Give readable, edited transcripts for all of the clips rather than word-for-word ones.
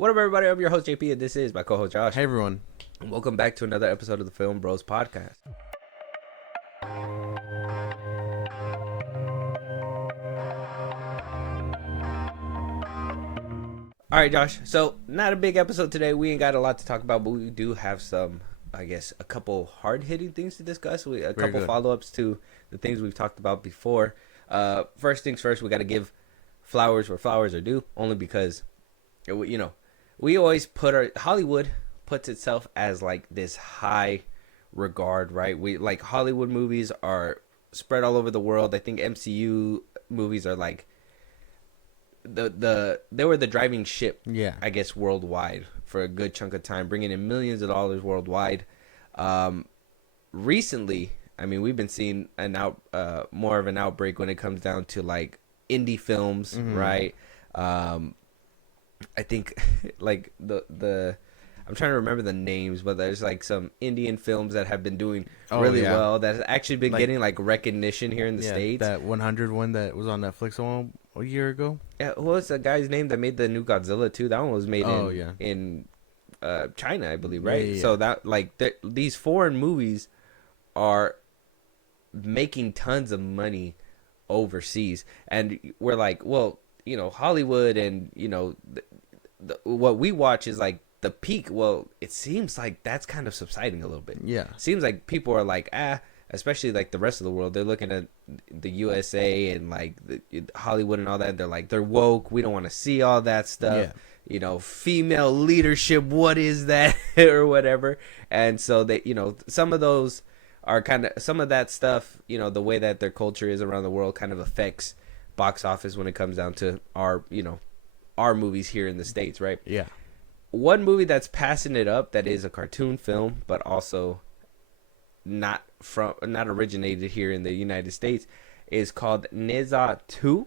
What up, everybody? I'm your host, JP, and this is my co-host, Josh. Hey, everyone. And welcome back to another episode of the FilmBros podcast. All right, Josh. So, not a big episode today. We ain't got a lot to talk about, but we do have some, I guess, a couple hard-hitting things to discuss. A couple follow-ups to the things we've talked about before. First things first, we got to give flowers where flowers are due, only because, we always Hollywood puts itself as like this high regard, right? Hollywood movies are spread all over the world. I think MCU movies are like they were the driving ship, I guess, worldwide for a good chunk of time, bringing in millions of dollars worldwide. Recently, I mean, we've been seeing more of an outbreak when it comes down to like indie films, right? I think like I'm trying to remember the names, but there's like some Indian films that have been doing really well that has actually been getting like recognition here in the States. That 100 one that was on Netflix a year ago. Yeah, what was the guy's name that made the new Godzilla 2? That one was made in China, I believe, right? Yeah. So that these foreign movies are making tons of money overseas, and we're like, well, Hollywood and what we watch is like the peak. Well, it seems like that's kind of subsiding a little bit. Yeah, seems like people are like, especially like the rest of the world, they're looking at the USA and like Hollywood and all that. They're like, they're woke. We don't want to see all that stuff. Yeah. Female leadership. What is that or whatever? And so they, some of those are some of that stuff. The way that their culture is around the world kind of affects box office when it comes down to our movies here in the States, right? Yeah. One movie that's passing it up that is a cartoon film, but also not originated here in the United States, is called Neza 2,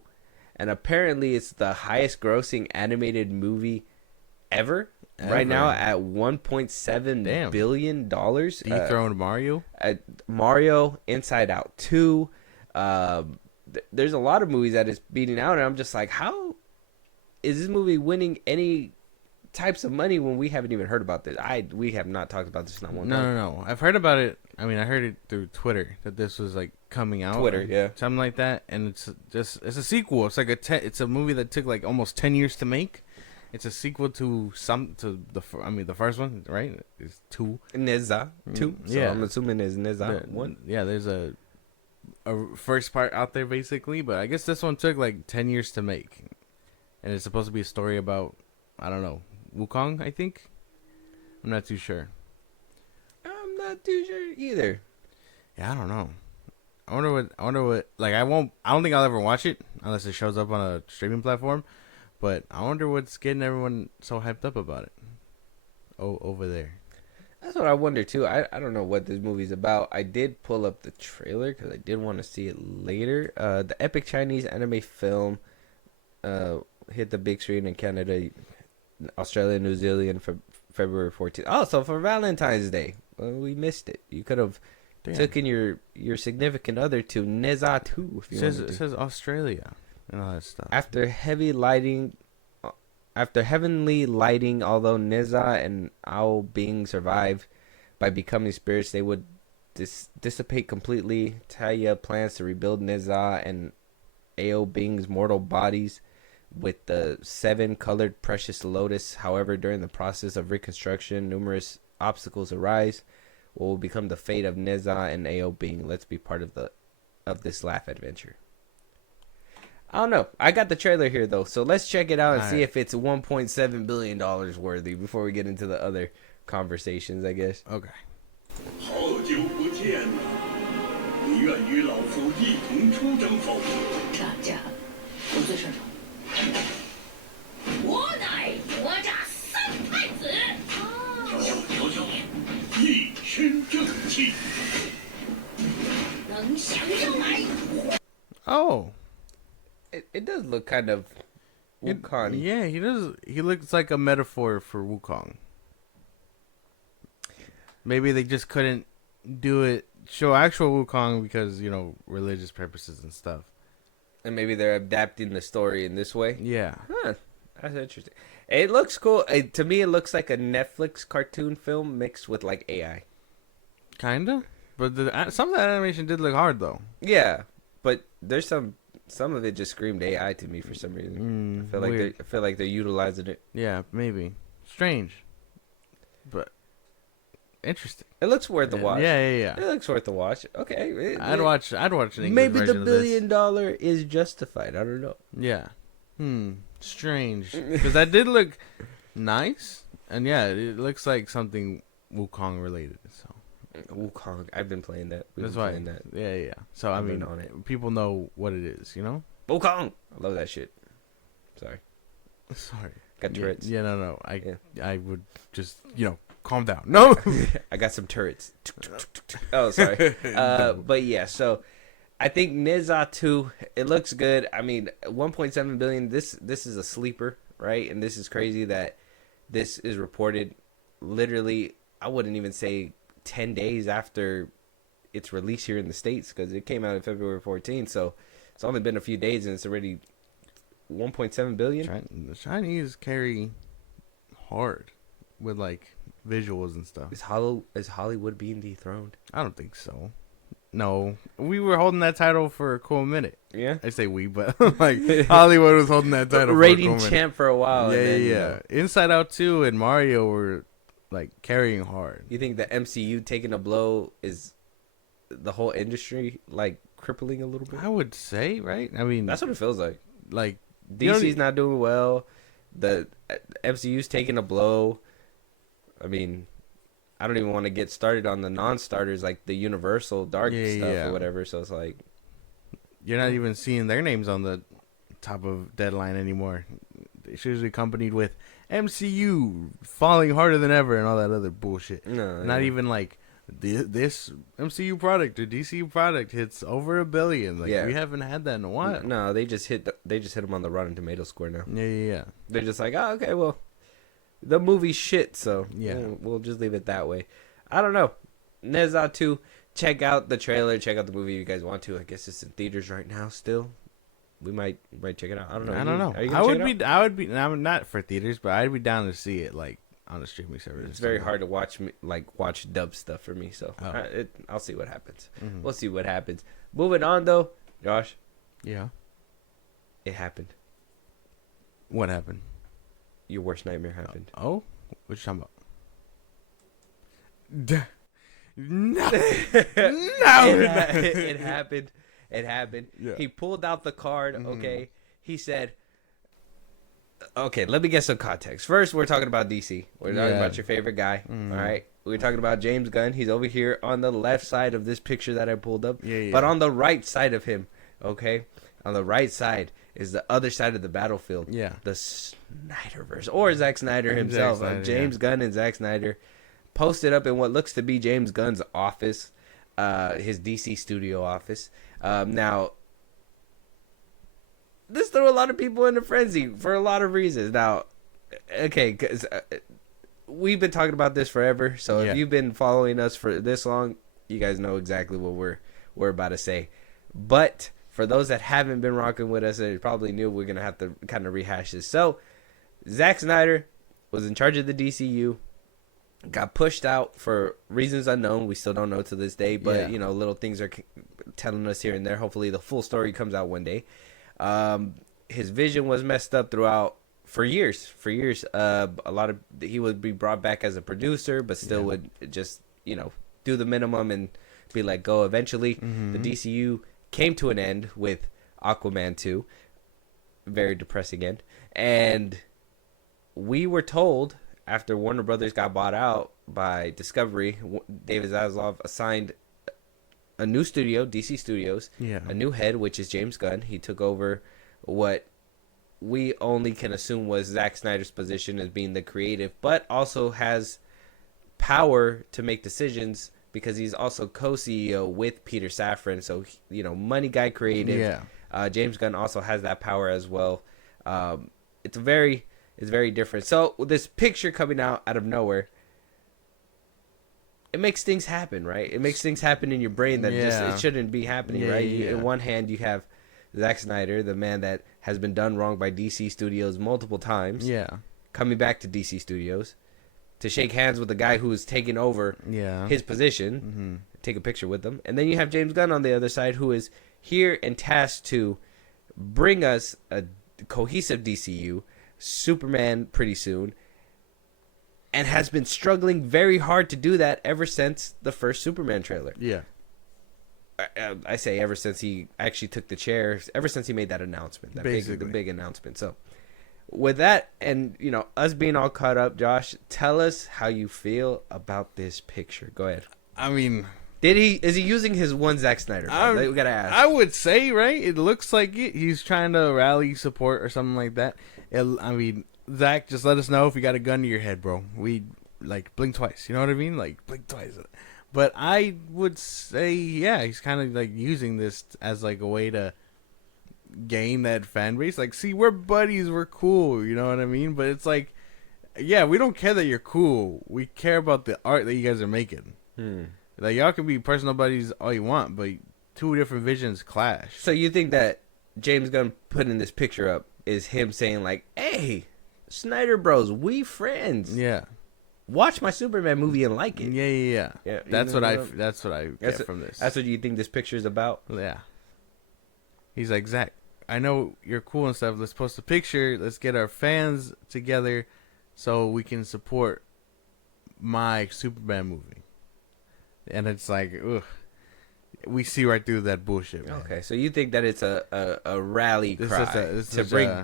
and apparently it's the highest grossing animated movie ever. Right now at $1.7 billion. Dethroned Mario? Mario, Inside Out 2. There's a lot of movies that it's beating out, and I'm just like, how is this movie winning any types of money when we haven't even heard about this? We have not talked about this not one time. No. I've heard about it. I mean, I heard it through Twitter that this was like coming out. Something like that, and it's a sequel. It's like it's a movie that took like almost 10 years to make. It's a sequel to the first one, right? It's 2. Neza 2. So yeah. I'm assuming there's Neza 1. Yeah, there's a first part out there basically, but I guess this one took like 10 years to make. And it's supposed to be a story about, I don't know, Wukong, I think? I'm not too sure. I'm not too sure either. Yeah, I don't know. I wonder what like I don't think I'll ever watch it unless it shows up on a streaming platform. But I wonder what's getting everyone so hyped up about it. Over there. That's what I wonder too. I don't know what this movie's about. I did pull up the trailer because I did want to see it later. The epic Chinese anime film hit the big screen in Canada, Australia, New Zealand for February 14th. Oh, so for Valentine's Day. Well, we missed it. You could have taken your significant other to Neza 2 if you wanted to. It says Australia and all that stuff. After heavenly lighting, although Neza and Ao Bing survive by becoming spirits, they would dissipate completely. Taya plans to rebuild Neza and Ao Bing's mortal bodies with the 7 colored precious lotus. However, during the process of reconstruction, numerous obstacles arise. What will become the fate of Neza and Ao Bing? Let's be part of this laugh adventure. I don't know. I got the trailer here though, so let's check it out and see if it's $1.7 billion worthy before we get into the other conversations, I guess. Okay. 好久不见了，你愿与老夫一同出征否？这家伙，我最擅长。我乃国家三太子。瞧，一身正气。能享用来。Oh. It does look kind of Wukong. Yeah, he does. He looks like a metaphor for Wukong. Maybe they just couldn't show actual Wukong because, religious purposes and stuff. And maybe they're adapting the story in this way. Yeah. Huh. That's interesting. It looks cool. To me, it looks like a Netflix cartoon film mixed with like AI. Kinda, but some of that animation did look hard though. Yeah, but there's some of it just screamed AI to me for some reason. I feel like they're utilizing it. Yeah, maybe strange, but interesting. It looks worth the watch. Yeah. It looks worth the watch. Okay, I'd watch an English maybe the version $1 billion is justified. I don't know. Yeah. Strange, because that did look nice, and yeah, it looks like something Wukong related. So Wukong, I've been playing that. That's why. Yeah. So I mean, on it. People know what it is, you know. Wukong, I love that shit. Sorry. Got turrets. Yeah, no. I would just calm down. No, I got some turrets. Oh, sorry. But yeah, so I think Nizza 2, it looks good. I mean, 1.7 billion. This is a sleeper, right? And this is crazy that this is reported literally. I wouldn't even say 10 days after its release here in the States, because it came out on February 14th. So it's only been a few days and it's already 1.7 billion. The Chinese carry hard with like visuals and stuff. Is Hollywood being dethroned? I don't think so. No, we were holding that title for a cool minute. Yeah, I say we, but like Hollywood was holding that title. Rating for a cool champ for a while. Yeah. Inside Out 2 and Mario were like carrying hard. You think the MCU taking a blow is the whole industry like crippling a little bit? I would say, right? I mean, that's what it feels like. Like DC's not doing well. The MCU's taking a blow. I mean, I don't even want to get started on the non-starters like the Universal Dark stuff or whatever. So it's like you're not even seeing their names on the top of Deadline anymore. It's usually accompanied with MCU falling harder than ever and all that other bullshit. Not even like this MCU product or DC product hits over $1 billion. Like we haven't had that in a while. No, they just hit them on the Rotten Tomatoes score now. Yeah. They're just like, oh, okay, well, the movie's shit, so we'll just leave it that way. I don't know. Nizza 2, check out the trailer, check out the movie if you guys want to. I guess it's in theaters right now still. We might check it out. I don't know. I would be. I'm not for theaters, but I'd be down to see it like on a streaming service. It's very hard to watch dub stuff for me, so I'll see what happens. Mm-hmm. We'll see what happens. Moving on though, Josh. Yeah. It happened. What happened? Your worst nightmare happened. What you talking about? No. It happened. It happened. Yeah. He pulled out the card. Mm-hmm. Okay. He said, okay, let me get some context. First, we're talking about DC. We're talking about your favorite guy. Mm-hmm. All right. We're talking about James Gunn. He's over here on the left side of this picture that I pulled up. Yeah. But on the right side of him, okay, on the right side is the other side of the battlefield. Yeah. The Snyderverse. Or Zack Snyder himself. James Gunn and Zack Snyder posted up in what looks to be James Gunn's office, his DC studio office. Now, this threw a lot of people into frenzy for a lot of reasons. Now, okay, because we've been talking about this forever. So if you've been following us for this long, you guys know exactly what we're about to say. But for those that haven't been rocking with us and probably knew, we're going to have to kind of rehash this. So, Zack Snyder was in charge of the DCU, got pushed out for reasons unknown. We still don't know to this day, but, little things are telling us here and there. Hopefully the full story comes out one day. His vision was messed up throughout for years. He would be brought back as a producer, but still would just, do the minimum and be let go. Eventually, the DCU came to an end with Aquaman 2. Very depressing end. And we were told after Warner Brothers got bought out by Discovery, David Zaslav assigned a new studio, DC Studios, a new head, which is James Gunn. He took over what we only can assume was Zack Snyder's position as being the creative, but also has power to make decisions because he's also co-CEO with Peter Safran. So, money guy creative. Yeah. James Gunn also has that power as well. It's very different. So this picture coming out of nowhere, it makes things happen, right? It makes things happen in your brain that it shouldn't be happening, right? In one hand, you have Zack Snyder, the man that has been done wrong by DC Studios multiple times. Yeah. coming back to DC Studios to shake hands with the guy who is taking over his position, take a picture with them. And then you have James Gunn on the other side, who is here and tasked to bring us a cohesive DCU, Superman pretty soon, and has been struggling very hard to do that ever since the first Superman trailer. Yeah. I say ever since he actually took the chair, ever since he made that announcement, the big announcement. So with that, and you know, us being all caught up, Josh, tell us how you feel about this picture. Go ahead. I mean, is he using his one Zack Snyder? We gotta ask. I would say, right? It looks like he's trying to rally support or something like that. I mean, Zach, just let us know if you got a gun to your head, bro. We like blink twice. You know what I mean? Like blink twice. But I would say, yeah, he's kind of like using this as like a way to gain that fan base. Like, see, we're buddies, we're cool. You know what I mean? But it's like, yeah, we don't care that you're cool. We care about the art that you guys are making. Like, y'all can be personal buddies all you want, but two different visions clash. So you think that James Gunn putting this picture up is him saying like, "Hey, Snyder Bros, we friends. Yeah. Watch my Superman movie and like it." Yeah. That's what I get from this. That's what you think this picture is about? Yeah. He's like, Zach, I know you're cool and stuff. Let's post a picture. Let's get our fans together so we can support my Superman movie. And it's like, ugh. We see right through that bullshit, man. Okay, so you think that it's a rally cry to bring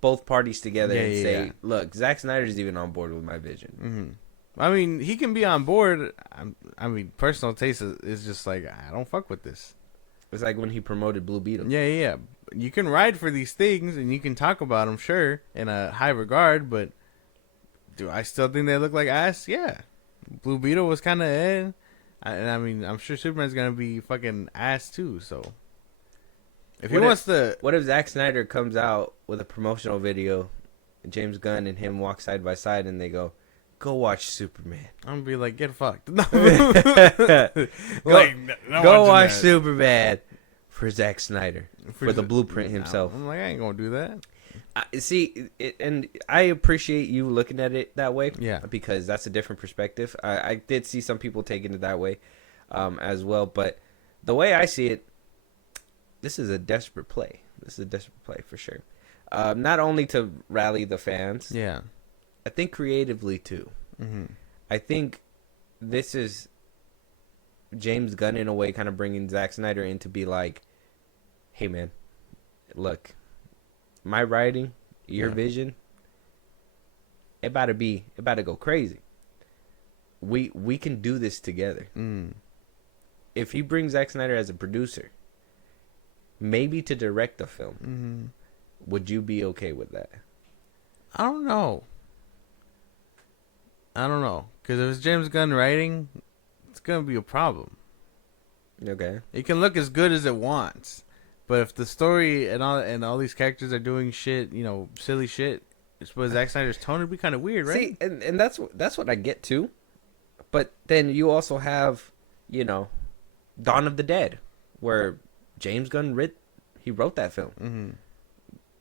both parties together and say, look, Zack Snyder's even on board with my vision. I mean, he can be on board. I mean, personal taste is just like, I don't fuck with this. It's like when he promoted Blue Beetle. Yeah. You can ride for these things and you can talk about them, sure, in a high regard, but do I still think they look like ass? Yeah. Blue Beetle was kind of and I mean, I'm sure Superman's gonna be fucking ass too. So, what if Zack Snyder comes out with a promotional video, James Gunn and him walk side by side, and they go watch Superman? I'm gonna be like, get fucked. Go watch Superman for Zack Snyder for the blueprint himself. I'm like, I ain't gonna do that. And I appreciate you looking at it that way. Yeah. Because that's a different perspective. I did see some people taking it that way as well. But the way I see it, this is a desperate play. This is a desperate play for sure. Not only to rally the fans. Yeah. I think creatively too. I think this is James Gunn in a way kind of bringing Zack Snyder in to be like, hey man, look, my writing, your vision, it about to go crazy. We can do this together. If he brings Zack Snyder as a producer, maybe to direct the film, would you be okay with that? I don't know. Because if it's James Gunn writing, it's going to be a problem. Okay. It can look as good as it wants. But if the story and all these characters are doing shit, you know, silly shit, it's supposed Zack Snyder's tone would be kind of weird, right? See, and that's what I get too. But then you also have, you know, Dawn of the Dead, where James Gunn wrote that film.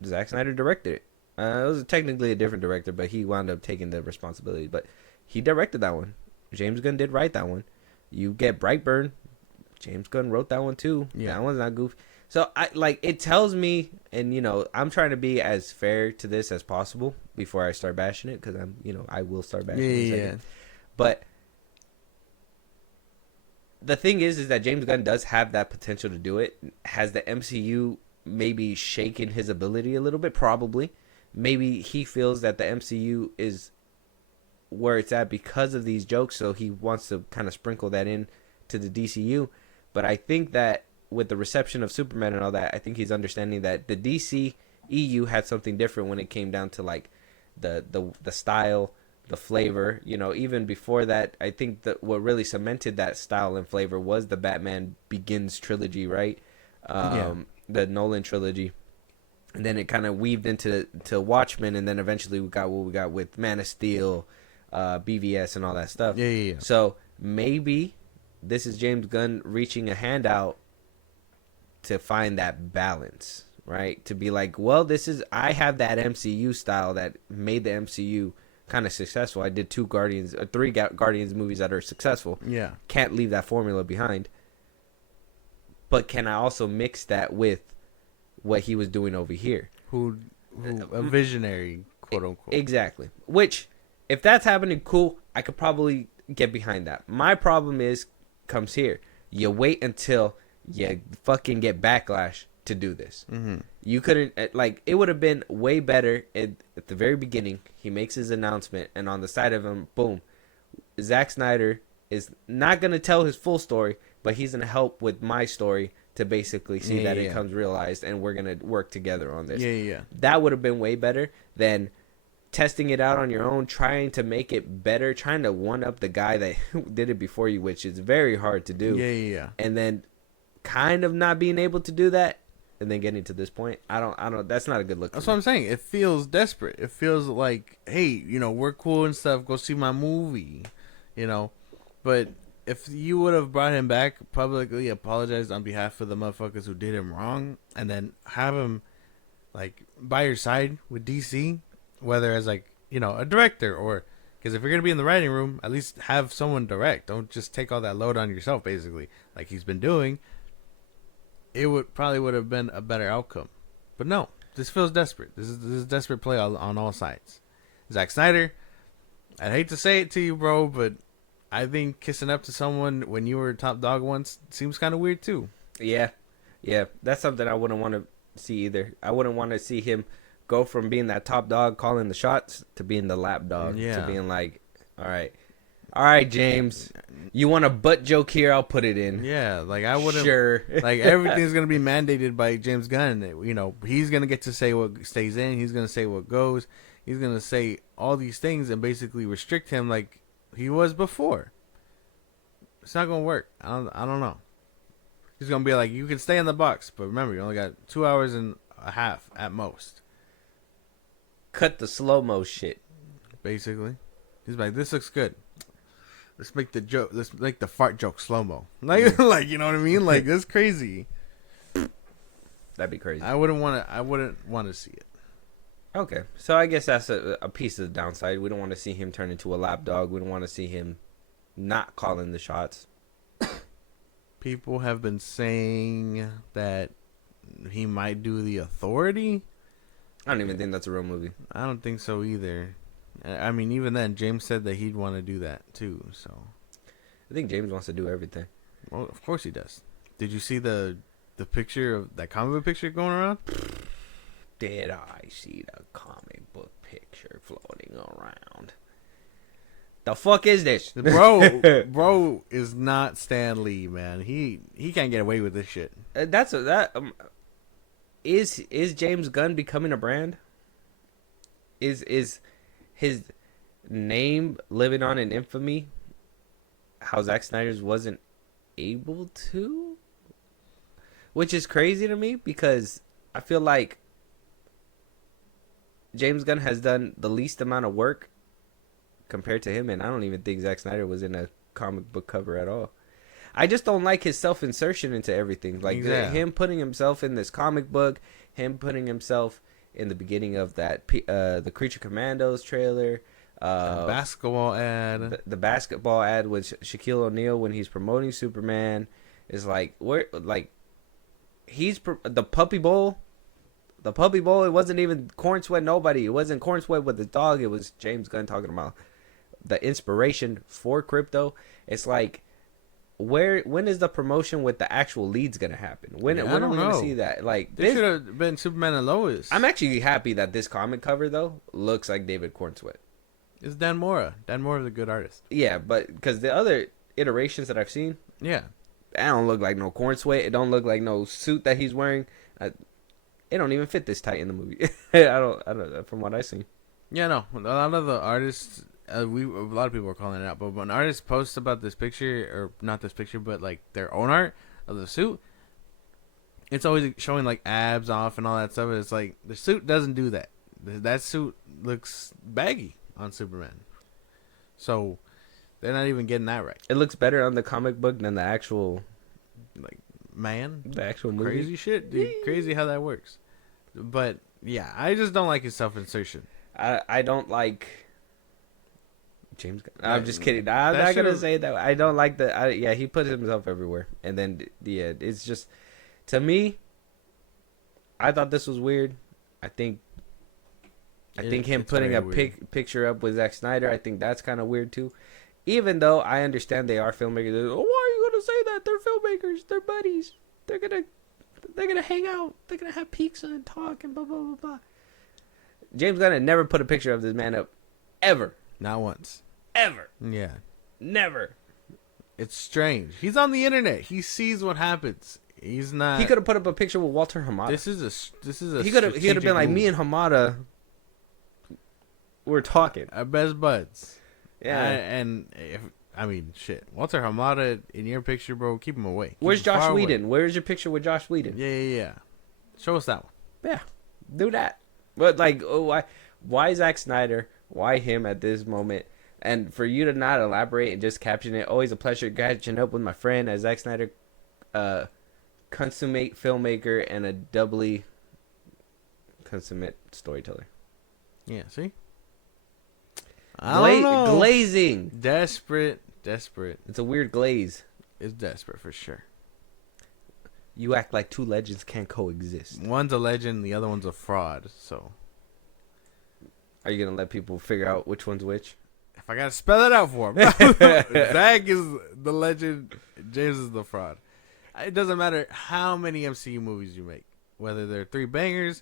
Zack Snyder directed it. It was technically a different director, but he wound up taking the responsibility. But he directed that one. James Gunn did write that one. You get Brightburn. James Gunn wrote that one too. Yeah. That one's not goofy. So it tells me, and you know, I'm trying to be as fair to this as possible before I start bashing it, because I will start bashing it. Yeah. But the thing is that James Gunn does have that potential to do it. Has the MCU maybe shaken his ability a little bit? Probably. Maybe he feels that the MCU is where it's at because of these jokes, so he wants to kind of sprinkle that in to the DCU. But I think that with the reception of Superman and all that, I think he's understanding that the DC EU had something different when it came down to like the style, the flavor. You know, even before that, I think that what really cemented that style and flavor was the Batman Begins trilogy, right? The Nolan trilogy. And then it kind of weaved into Watchmen, and then eventually we got what we got with Man of Steel, BVS, and all that stuff. Yeah. So maybe this is James Gunn reaching a hand out to find that balance, right? To be like, well, I have that MCU style that made the MCU kind of successful. I did three Guardians movies that are successful. Yeah. Can't leave that formula behind. But can I also mix that with what he was doing over here? Who a visionary, quote unquote. Exactly. Which, if that's happening, cool. I could probably get behind that. My problem comes here. You wait until you fucking get backlash to do this. Mm-hmm. You couldn't, it would have been way better at the very beginning. He makes his announcement, and on the side of him, boom, Zack Snyder is not going to tell his full story, but he's going to help with my story to basically see that it comes realized, and we're going to work together on this. Yeah. That would have been way better than testing it out on your own, trying to make it better, trying to one up the guy that did it before you, which is very hard to do. Yeah. And then kind of not being able to do that, and then getting to this point, I don't. That's not a good look. That's what I'm saying. It feels desperate. It feels like, hey, we're cool and stuff. Go see my movie, But if you would have brought him back, publicly apologized on behalf of the motherfuckers who did him wrong, and then have him by your side with DC, whether as a director or, because if you're gonna be in the writing room, at least have someone direct. Don't just take all that load on yourself, basically, like he's been doing. It would have been a better outcome, but no. This feels desperate. This is desperate play on all sides. Zack Snyder, I'd hate to say it to you, bro, but I think kissing up to someone when you were top dog once seems kind of weird too. Yeah, that's something I wouldn't want to see either. I wouldn't want to see him go from being that top dog calling the shots to being the lap dog, to being like, all right, James, you want a butt joke here? I'll put it in. Yeah, I wouldn't. Sure. Everything's gonna be mandated by James Gunn. He's gonna get to say what stays in. He's gonna say what goes. He's gonna say all these things and basically restrict him like he was before. It's not gonna work. I don't know. He's gonna be like, you can stay in the box, but remember, you only got 2 hours and a half at most. Cut the slow-mo shit. Basically, he's like, this looks good. Let's make the joke. Let's make the fart joke slow-mo. You know what I mean? That's crazy. That'd be crazy. I wouldn't want to see it. Okay, so I guess that's a piece of the downside. We don't want to see him turn into a lapdog. We don't want to see him not calling the shots. People have been saying that he might do The Authority. I don't even think that's a real movie. I don't think so either. I mean, even then, James said that he'd want to do that too. So, I think James wants to do everything. Well, of course he does. Did you see the picture of that comic book picture going around? Did I see the comic book picture floating around? The fuck is this? Bro is not Stan Lee, man. He can't get away with this shit. Is James Gunn becoming a brand? Is his name living on in infamy? How Zack Snyder's wasn't able to? Which is crazy to me because I feel like James Gunn has done the least amount of work compared to him, and I don't even think Zack Snyder was in a comic book cover at all. I just don't like his self-insertion into everything. Him putting himself in this comic book, him putting himself in the beginning of that the Creature Commandos trailer, the basketball ad, the basketball ad with Shaquille O'Neal when he's promoting Superman is he's the Puppy Bowl. The Puppy Bowl, it wasn't even Corn Sweat nobody. It wasn't Corn Sweat with the dog. It was James Gunn talking about the inspiration for crypto. It's like, when is the promotion with the actual leads gonna happen? When are we gonna see that? This should have been Superman and Lois. I'm actually happy that this comic cover though looks like David Corn Sweat. It's Dan Mora. Dan Mora's a good artist. Yeah, but because the other iterations that I've seen, that don't look like no Corn Sweat. It don't look like no suit that he's wearing. It don't even fit this tight in the movie. I don't. From what I see. Yeah, no. A lot of the artists, a lot of people are calling it out. But when artists post about this picture, or not this picture, but their own art of the suit, it's always showing abs off and all that stuff. It's like the suit doesn't do that. That suit looks baggy on Superman. So they're not even getting that right. It looks better on the comic book than the actual, man. The actual movie. Crazy shit, dude. Crazy how that works. But yeah, I just don't like his self-insertion. I don't like James Gunn. I'm just kidding. I'm not gonna say that. I don't like the. Yeah, he puts himself everywhere, and then it's just to me. I thought this was weird. I think him putting a picture up with Zack Snyder, I think that's kind of weird too. Even though I understand they are filmmakers. Oh, why are you gonna say that? They're filmmakers. They're buddies. They're gonna hang out. They're gonna have pizza and talk and blah blah blah blah. James Gunn had never put a picture of this man up, ever. Not once. Ever. Yeah. Never. It's strange. He's on the internet. He sees what happens. He's not. He could have put up a picture with Walter Hamada. This is a. He could have been like, me and Hamada. We're talking. Our best buds. Yeah. Shit. Walter Hamada in your picture, bro. Keep him away. Where's Josh Whedon? Where's your picture with Josh Whedon? Yeah. Show us that one. Yeah. Do that. But like, why Zack Snyder? Why him at this moment? And for you to not elaborate and just caption it, always a pleasure catching up with my friend as Zack Snyder, consummate filmmaker and a doubly consummate storyteller. Yeah, see? Glazing. Desperate. It's a weird glaze. It's desperate for sure. You act like two legends can't coexist. One's a legend, the other one's a fraud, so. Are you going to let people figure out which one's which? If I gotta spell it out for him. Zach is the legend, James is the fraud. It doesn't matter how many MCU movies you make, whether they're 3 bangers.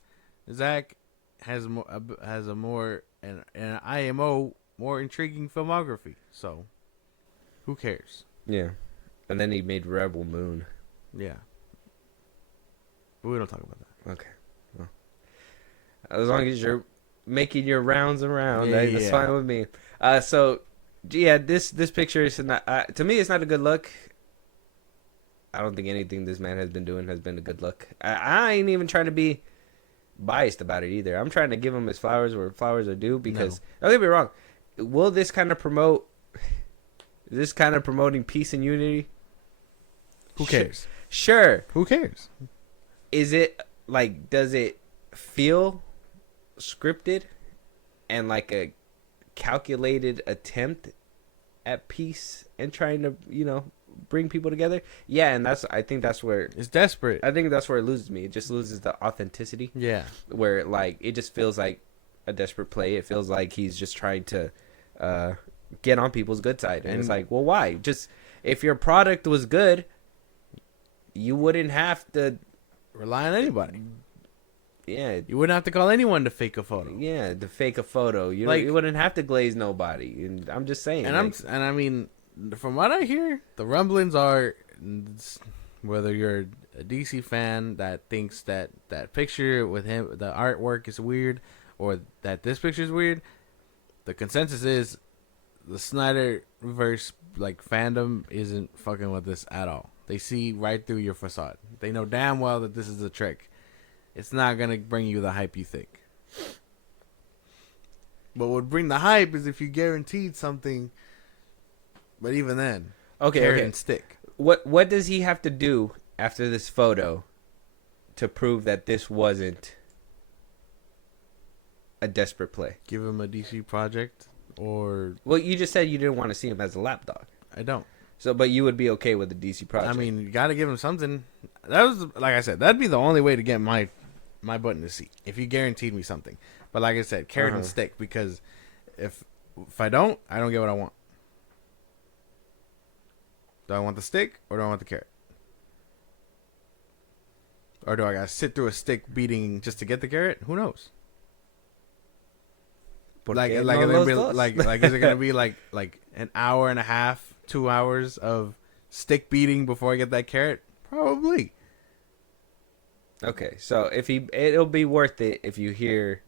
Zach has a more an IMO more intriguing filmography. So, who cares? Yeah, and then he made Rebel Moon. Yeah, but we don't talk about that. Okay, well, as long as you're making your rounds around, that's fine with me. So, yeah, this picture is not to me. It's not a good look. I don't think anything this man has been doing has been a good look. I ain't even trying to be biased about it either. I'm trying to give him his flowers where flowers are due because don't get me wrong. Will this kind of promote? Is this kind of promoting peace and unity? Who cares? Sure. Who cares? Is it like? Does it feel scripted and like a calculated attempt at peace and trying to bring people together? Yeah, and I think that's where it's desperate. I think that's where it loses me. It just loses the authenticity. Yeah, where like it just feels like a desperate play. It feels like he's just trying to get on people's good side, and it's like, well, why? Just if your product was good, you wouldn't have to rely on anybody. Yeah, you wouldn't have to call anyone to fake a photo. Yeah, to fake a photo, you wouldn't have to glaze nobody. And I'm just saying. And I mean, from what I hear, the rumblings are, whether you're a DC fan that thinks that picture with him, the artwork is weird, or that this picture is weird, the consensus is the Snyderverse fandom isn't fucking with this at all. They see right through your facade. They know damn well that this is a trick. It's not going to bring you the hype you think. But what would bring the hype is if you guaranteed something. But even then, carrot and stick. What does he have to do after this photo to prove that this wasn't a desperate play? Give him a DC project or... Well, you just said you didn't want to see him as a lapdog. I don't. So, but you would be okay with the DC project. I mean, you got to give him something. That was, like I said, that'd be the only way to get my button to seat if you guaranteed me something. But like I said, carrot and stick, because if I don't get what I want. Do I want the stick or do I want the carrot? Or do I gotta sit through a stick beating just to get the carrot? Who knows? Is it gonna be like an hour and a half, 2 hours of stick beating before I get that carrot? Probably. Okay, so it'll be worth it if you hear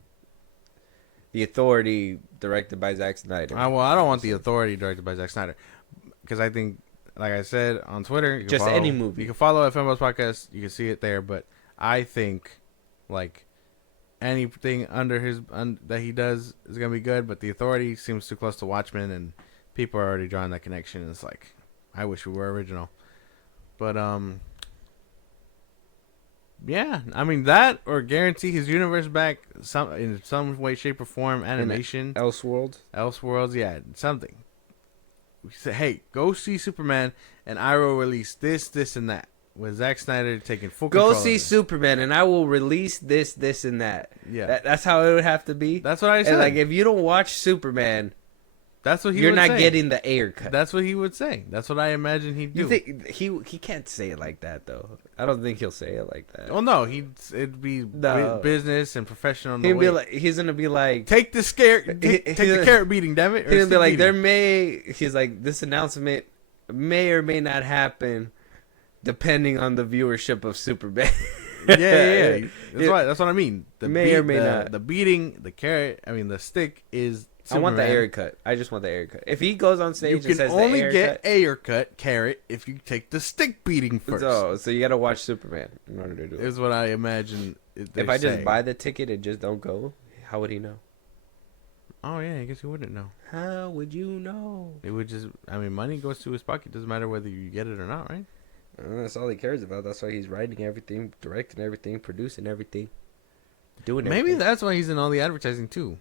The Authority directed by Zack Snyder. I don't want The Authority directed by Zack Snyder, because I think, like I said on Twitter, any movie. You can follow at FilmBros Podcast. You can see it there. But I think anything that he does is gonna be good. But The Authority seems too close to Watchmen, and people are already drawing that connection. And it's like, I wish we were original. But Yeah, I mean that, or guarantee his universe back in some way, shape, or form. Animation, Elseworlds, yeah, something. We say, hey, go see Superman, and I will release this, and that. With Zack Snyder taking full control. Go see Superman, and I will release this, and that. Yeah, that's how it would have to be. That's what I said. And like, if you don't watch Superman, that's what you're not getting the Ayer cut. That's what he would say. That's what I imagine he'd do. You think he can't say it like that though? I don't think he'll say it like that. Oh no, it'd be business and professional. He's gonna be like, take the carrot beating, damn it. He's gonna be like, he's like, this announcement may or may not happen, depending on the viewership of Superman. yeah. That's what I mean. May not. The beating, the carrot. I mean, the stick is. Superman. I want the Ayer cut. I just want the Ayer cut. If he goes on stage and says the Ayer cut, you can only get Ayer cut carrot if you take the stick beating first. So you got to watch Superman in order to do it. Is what I imagine. If I just buy the ticket and just don't go, how would he know? Oh yeah, I guess he wouldn't know. How would you know? It would just. I mean, money goes to his pocket. Doesn't matter whether you get it or not, right? That's all he cares about. That's why he's writing everything, directing everything, producing everything, doing everything. Maybe that's why he's in all the advertising too.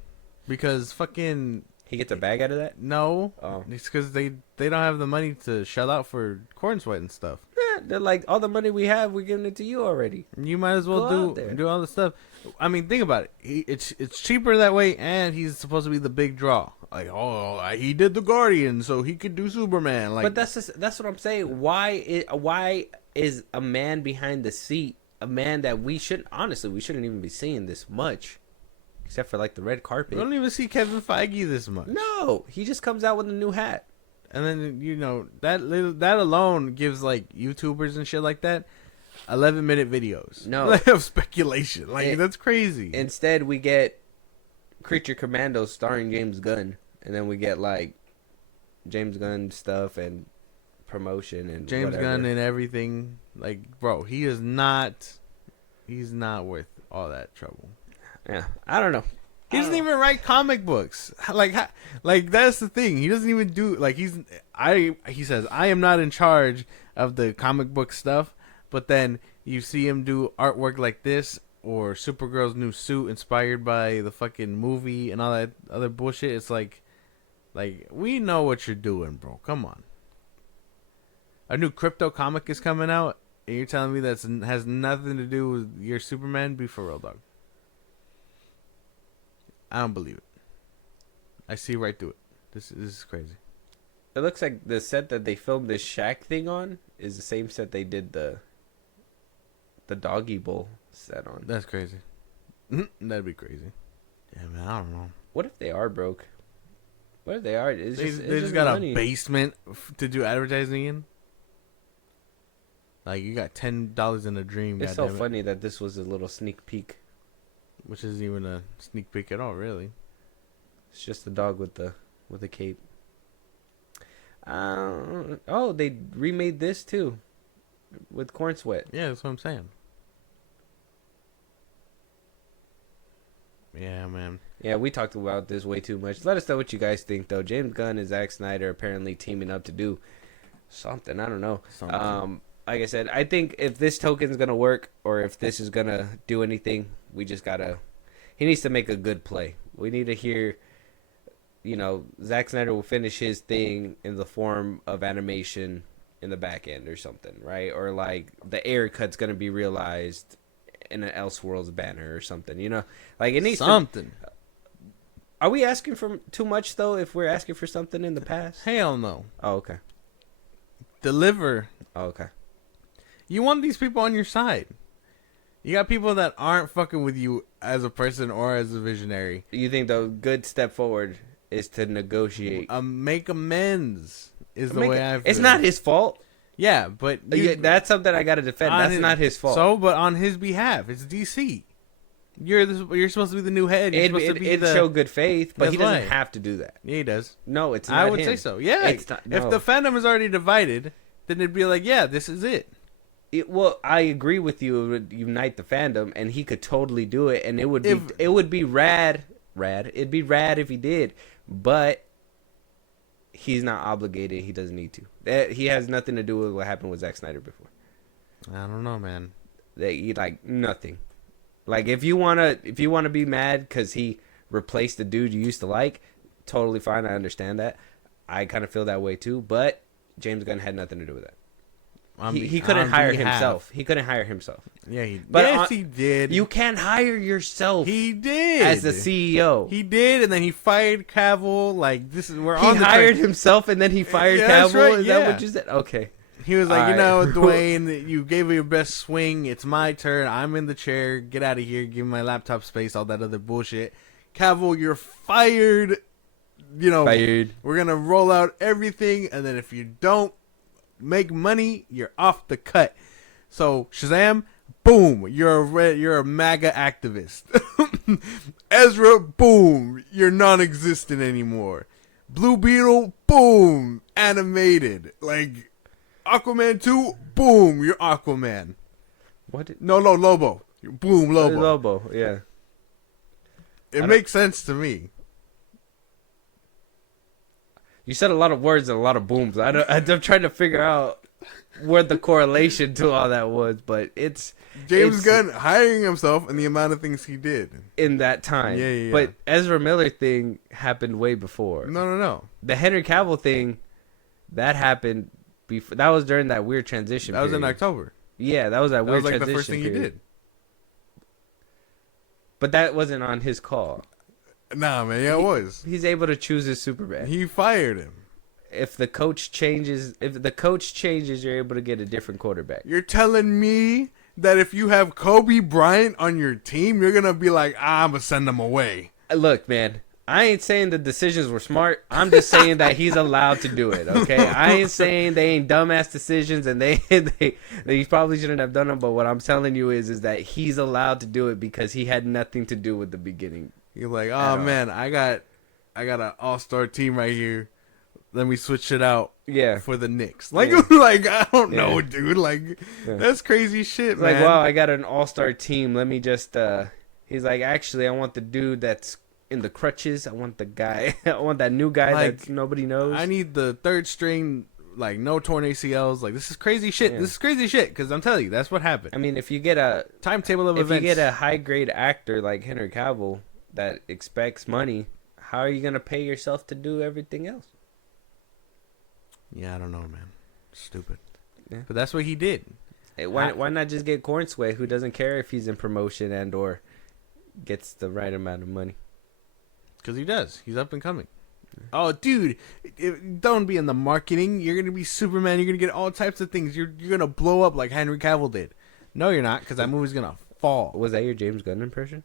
Because fucking... He gets a bag out of that? No. Oh. It's because they don't have the money to shell out for corn sweat and stuff. Yeah, they're like, all the money we have, we're giving it to you already. You might as well do all the stuff. I mean, think about it. It's cheaper that way, and he's supposed to be the big draw. Like, he did the Guardian, so he could do Superman. Like, but that's what I'm saying. Why is a man behind the seat a man that we shouldn't even be seeing this much? Except for like the red carpet. We don't even see Kevin Feige this much. No, he just comes out with a new hat. And then that alone gives like YouTubers and shit like that 11-minute videos. No, of speculation. Like that's crazy. Instead, we get Creature Commandos starring James Gunn, and then we get like James Gunn stuff and promotion and James whatever. Gunn and everything. Like, bro, he's not worth all that trouble. Yeah, I don't know. He doesn't even write comic books. Like that's the thing. He doesn't even do he says I am not in charge of the comic book stuff, but then you see him do artwork like this or Supergirl's new suit inspired by the fucking movie and all that other bullshit. It's like we know what you're doing, bro. Come on. A new Crypto comic is coming out, and you're telling me that has nothing to do with your Superman? Be for real, dog. I don't believe it. I see right through it. This is crazy. It looks like the set that they filmed this Shaq thing on is the same set they did the Doggy Bowl set on. That's crazy. That'd be crazy. Yeah, man, I don't know. What if they are broke? What if they are? They just got money. A basement to do advertising in? Like, you got $10 in a dream. It's so funny that this was a little sneak peek. Which isn't even a sneak peek at all, really. It's just the dog with the cape. They remade this too, with corn sweat. Yeah, that's what I'm saying. Yeah, man. Yeah, we talked about this way too much. Let us know what you guys think, though. James Gunn and Zack Snyder apparently teaming up to do something. I don't know. Like I said, I think if this token's gonna work, or if this is gonna do anything, we just gotta. He needs to make a good play. We need to hear. Zack Snyder will finish his thing in the form of animation in the back end or something, right? Or like the Ayer cut's gonna be realized in an Elseworlds banner or something. Like it needs something. Are we asking for too much though? If we're asking for something in the past? Hell no. Oh, okay. Deliver. Oh, okay. You want these people on your side. You got people that aren't fucking with you as a person or as a visionary. You think the good step forward is to negotiate? Make amends is the way I feel. It's not his fault. Yeah, but that's something I gotta defend. That's not his fault. So, but on his behalf, it's DC. You're supposed to be the new head. It'd show good faith, but he doesn't have to do that. Yeah, he does. No, it's not I would say so. Yeah. If the fandom is already divided, then it'd be like, yeah, this is it. I agree with you. It would unite the fandom, and he could totally do it, and it would be rad. It'd be rad if he did, but he's not obligated. He doesn't need to. He has nothing to do with what happened with Zack Snyder before. I don't know, man. They like nothing. Like if you wanna be mad because he replaced the dude you used to like, totally fine. I understand that. I kind of feel that way too. But James Gunn had nothing to do with that. He couldn't hire himself. He couldn't hire himself. Yeah, he did. You can't hire yourself. He did as the CEO. He did, and then he fired Cavill. Like he hired himself, and then he fired Cavill. Right, Is that what you said? Okay. He was like, Dwayne, you gave me your best swing. It's my turn. I'm in the chair. Get out of here. Give me my laptop space. All that other bullshit. Cavill, you're fired. Fired. We're gonna roll out everything, and then if you don't make money, you're off the cut. So Shazam, boom, you're a MAGA activist. Ezra, boom, you're non-existent anymore. Blue Beetle, boom, animated. Like Aquaman 2, boom, you're Aquaman. What? No, Lobo. Boom, Lobo. Lobo, yeah. It makes sense to me. You said a lot of words and a lot of booms. I'm trying to figure out where the correlation to all that was, but it's James Gunn hiring himself and the amount of things he did in that time. Yeah. But Ezra Miller thing happened way before. No. The Henry Cavill thing that happened before. That was during that weird transition. That was in October. Yeah, that was that weird transition. That was like the first thing he did. But that wasn't on his call. Nah, man, it was. He's able to choose his Superman. He fired him. If the coach changes, you're able to get a different quarterback. You're telling me that if you have Kobe Bryant on your team, you're gonna be like, I'm gonna send him away. Look, man, I ain't saying the decisions were smart. I'm just saying that he's allowed to do it. Okay, I ain't saying they ain't dumbass decisions and they probably shouldn't have done them. But what I'm telling you is that he's allowed to do it because he had nothing to do with the beginning. You're like, oh man, I got an all-star team right here. Let me switch it out. Yeah. For the Knicks. Like I don't know, dude. Like that's crazy shit, man. Like, wow, I got an all-star team. Let me just he's like, actually, I want the dude that's in the crutches. I want the guy. I want that new guy that nobody knows. I need the third string, like no torn ACLs. Like this is crazy shit. Yeah. This is crazy shit because I'm telling you, that's what happened. I mean, if you get a timetable of events, if you get a high-grade actor like Henry Cavill that expects money, how are you gonna pay yourself to do everything else? Yeah, I don't know, man. Stupid. Yeah. But that's what he did. Hey, why not just get Cornsway, who doesn't care if he's in promotion and or gets the right amount of money? Because he does. He's up and coming. Oh, dude, don't be in the marketing. You're gonna be Superman. You're gonna get all types of things. You're gonna blow up like Henry Cavill did. No, you're not, because that movie's gonna fall. Was that your James Gunn impression?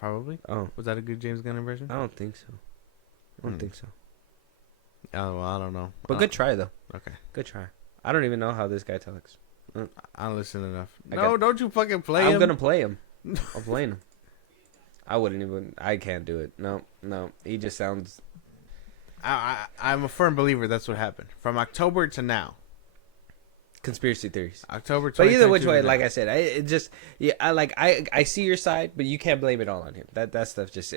Probably. Oh, was that a good James Gunn impression? I don't think so. I don't think so. Oh, well, I don't know. But good try, though. Okay. Good try. I don't even know how this guy talks. I don't listen enough. Don't you fucking play him. I'm going to play him. I'm playing him. I can't do it. No. He just sounds... I'm a firm believer that's what happened. From October to now. Conspiracy theories. October 2022. But either which way, like I said, I see your side, but you can't blame it all on him. That stuff just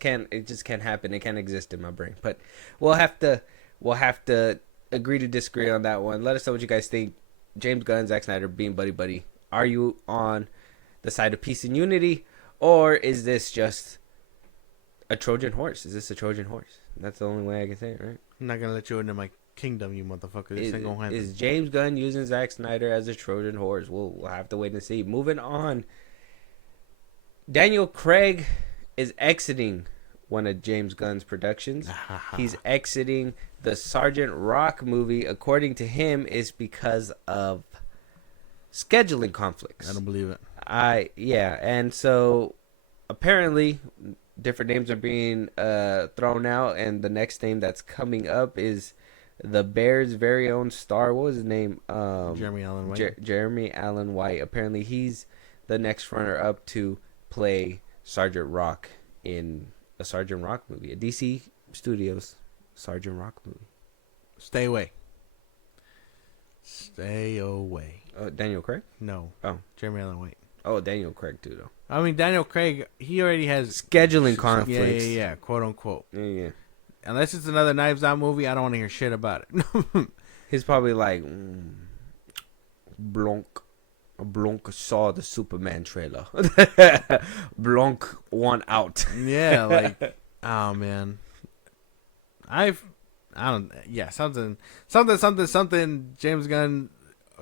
can't happen. It can't exist in my brain. But we'll have to agree to disagree on that one. Let us know what you guys think. James Gunn, Zack Snyder being buddy. Are you on the side of peace and unity, or is this just a Trojan horse? Is this a Trojan horse? That's the only way I can say it, right? I'm not gonna let you into my kingdom, you motherfucker. This ain't gonna happen. Is James Gunn using Zack Snyder as a Trojan horse? We'll have to wait and see. Moving on. Daniel Craig is exiting one of James Gunn's productions. He's exiting the Sergeant Rock movie. According to him, is because of scheduling conflicts. I don't believe it. And so apparently different names are being thrown out, and the next name that's coming up is the Bears' very own star. What was his name? Jeremy Allen White. Jeremy Allen White. Apparently, he's the next runner-up to play Sergeant Rock in a Sergeant Rock movie, a DC Studios Sergeant Rock movie. Stay away. Stay away. Daniel Craig? No. Oh, Jeremy Allen White. Oh, Daniel Craig too, though. I mean, Daniel Craig, he already has scheduling conflicts. Yeah, quote unquote. Yeah. Unless it's another Knives Out movie, I don't want to hear shit about it. He's probably like, Blanc. Blanc saw the Superman trailer. Blanc won out. Yeah, like, oh man, I don't. Yeah, something. James Gunn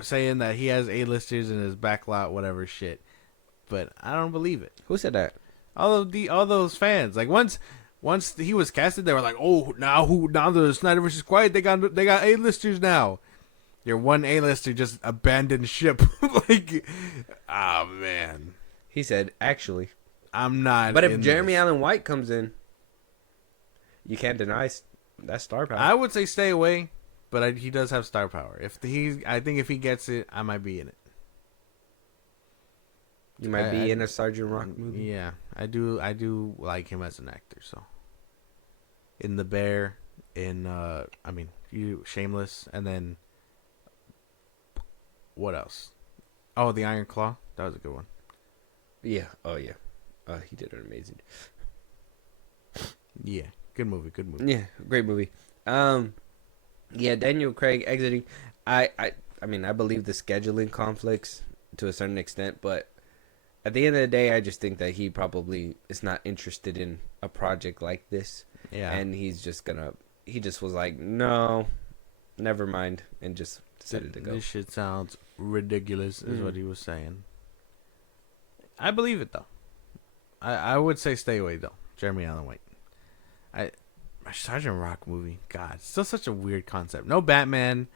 saying that he has A-listers in his backlot, whatever shit. But I don't believe it. Who said that? All those fans. Like once he was casted, they were like, oh, now the Snyder vs. Quiet, they got A-listers now. Your one A-lister just abandoned ship. Like, oh man. He said, actually, I'm not. But if Jeremy Allen White comes in, you can't deny that star power. I would say stay away, but he does have star power. I think if he gets it, I might be in it. You might be in a Sergeant Rock movie. Yeah, I do like him as an actor. So, in The Bear, Shameless, and then what else? Oh, The Iron Claw. That was a good one. Yeah. Oh yeah. He did it amazing. Yeah, good movie. Yeah, great movie. Yeah, Daniel Craig exiting. I believe the scheduling conflicts to a certain extent, but at the end of the day, I just think that he probably is not interested in a project like this. Yeah. And he just was like, no, never mind, and just decided to go. This shit sounds ridiculous, is what he was saying. I believe it, though. I would say stay away, though. Jeremy Allen White. Sergeant Rock movie, God, it's still such a weird concept. No Batman,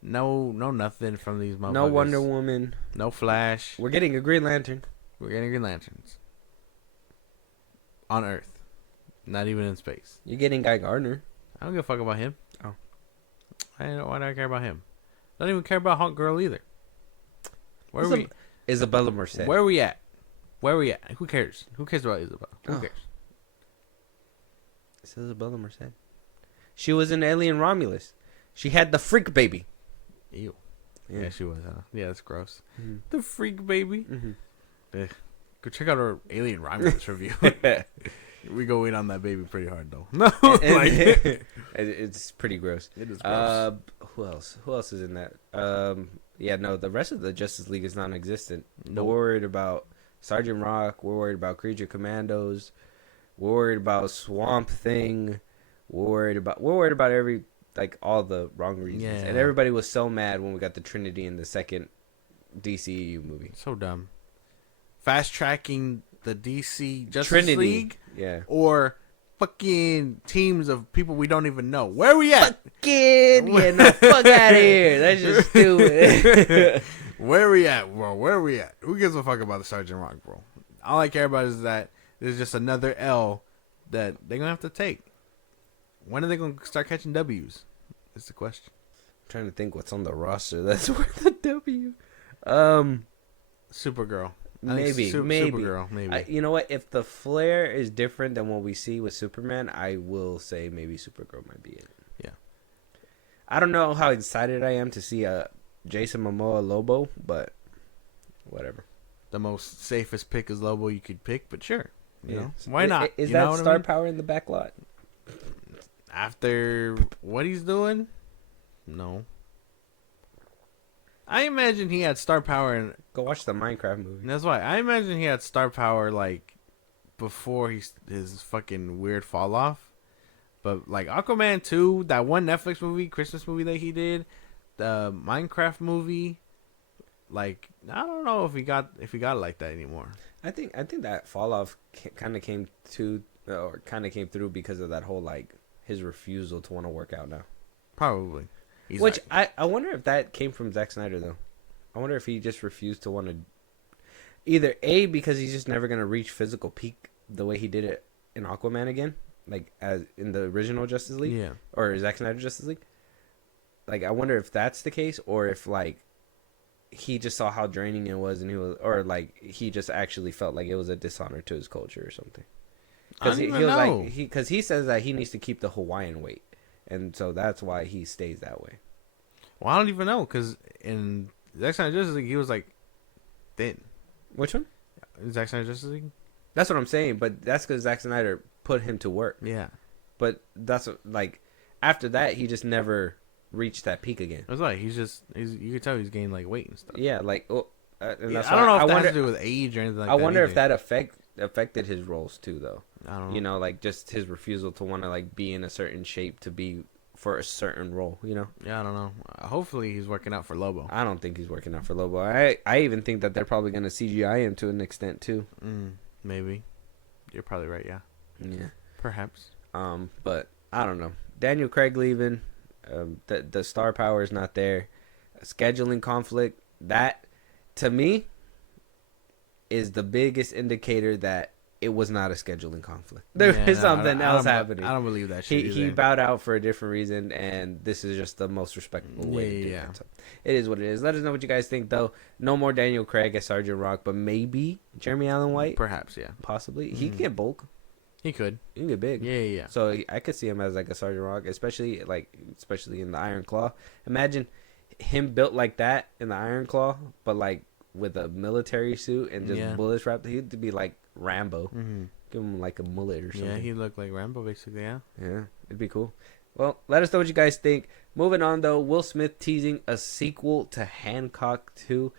no nothing from these motherfuckers. No Wonder Woman. No Flash. We're getting a Green Lantern. We're getting Green Lanterns. On Earth. Not even in space. You're getting Guy Gardner. I don't give a fuck about him. Oh. Why do I care about him? I don't even care about Hawk Girl either. Where are we? Isabella Merced. Where are we at? Who cares? Who cares about Isabella? Who cares? It's Isabella Merced. She was in Alien Romulus. She had the freak baby. Ew. Yeah, she was, huh? Yeah, that's gross. Mm-hmm. The freak baby. Mm-hmm. Go check out our Alien Romulus review. We go in on that baby pretty hard, though. No, it's pretty gross. It is gross. Who else? Who else is in that? The rest of the Justice League is non-existent. Nope. We're worried about Sergeant Rock. We're worried about Creature Commandos. We're worried about Swamp Thing. We're worried about all the wrong reasons. Yeah. And everybody was so mad when we got the Trinity in the second DCEU movie. So dumb. Fast tracking the DC Justice Trinity. League, Yeah. or fucking teams of people we don't even know. Where are we at? Fuck out of here. That's just stupid. Where are we at, bro? Where are we at? Who gives a fuck about the Sergeant Rock, bro? All I care about is that there's just another L that they're gonna have to take. When are they gonna start catching W's? Is the question. I'm trying to think what's on the roster that's worth a W. Supergirl. Maybe. Supergirl, maybe. You know what? If the flair is different than what we see with Superman, I will say maybe Supergirl might be it. Yeah. I don't know how excited I am to see a Jason Momoa Lobo, but whatever. The most safest pick is Lobo you could pick, but sure. You know? Yeah. Why not? Is You that know what I star mean? power in the back lot? After what he's doing? No. I imagine he had star power, and Go watch the Minecraft movie. that's why I imagine he had star power like before his fucking weird fall off. But like Aquaman 2, that one Netflix movie, Christmas movie that he did, the Minecraft movie, like I don't know if he got it like that anymore. I think that fall off kind of came through because of that whole like his refusal to want to work out now. Probably. Which I wonder if that came from Zack Snyder though. I wonder if he just refused to want to either A, because he's just never gonna reach physical peak the way he did it in Aquaman again, like as in the original Justice League, Yeah. or Zack Snyder Justice League. Like I wonder if that's the case, or if like he just saw how draining it was, and he just actually felt like it was a dishonor to his culture or something. Because he was know. like he says that he needs to keep the Hawaiian weight. And so that's why he stays that way. Well, I don't even know, because in Zack Snyder Justice League, he was like thin. Which one? Zack Snyder Justice League? That's what I'm saying, but that's because Zack Snyder put him to work. Yeah. But after that, he just never reached that peak again. That's like you could tell he's gained like weight and stuff. Yeah, and Yeah, that's I don't know why if that has to do with age or anything like that. I wonder if either. that affected his roles too, though. I don't know. You know, like just his refusal to want to like be in a certain shape to be for a certain role. You know. Yeah, I don't know. Hopefully, he's working out for Lobo. I don't think he's working out for Lobo. I even think that they're probably gonna CGI him to an extent too. Maybe. You're probably right. Yeah. Yeah. Perhaps. But I don't know. Daniel Craig leaving. The star power is not there. A scheduling conflict. That, to me, is the biggest indicator that it was not a scheduling conflict. There is something else happening. I don't believe that shit. He bowed out for a different reason, and this is just the most respectable way to do it. So it is what it is. Let us know what you guys think, though. No more Daniel Craig as Sergeant Rock, but maybe Jeremy Allen White. Perhaps, yeah. Possibly. He can get bulk. He could. He can get big. Yeah. So I could see him as like a Sergeant Rock, especially in the Iron Claw. Imagine him built like that in the Iron Claw, but like with a military suit and just bullets wrapped. He'd be like Rambo. Give him like a mullet or something. Yeah, he looked like Rambo basically. Yeah. Yeah, it'd be cool. Well, let us know what you guys think. Moving on though, Will Smith teasing a sequel to Hancock 2.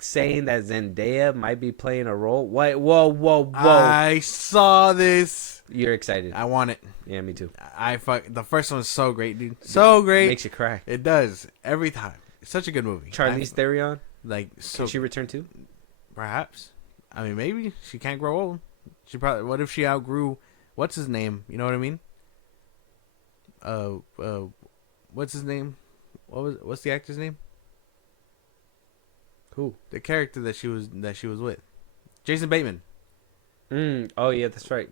Saying that Zendaya might be playing a role. What? Whoa! I saw this. You're excited. I want it. Yeah, me too. The first one was so great, dude. So great. Makes you cry. It does every time. It's such a good movie. Charlize Theron. Like, so. Can she return too? Perhaps. I mean, maybe she can't grow old. She probably. What if she outgrew? What's his name? You know what I mean? What's his name? What's the actor's name? Who? The character that she was with, Jason Bateman. Oh yeah, that's right.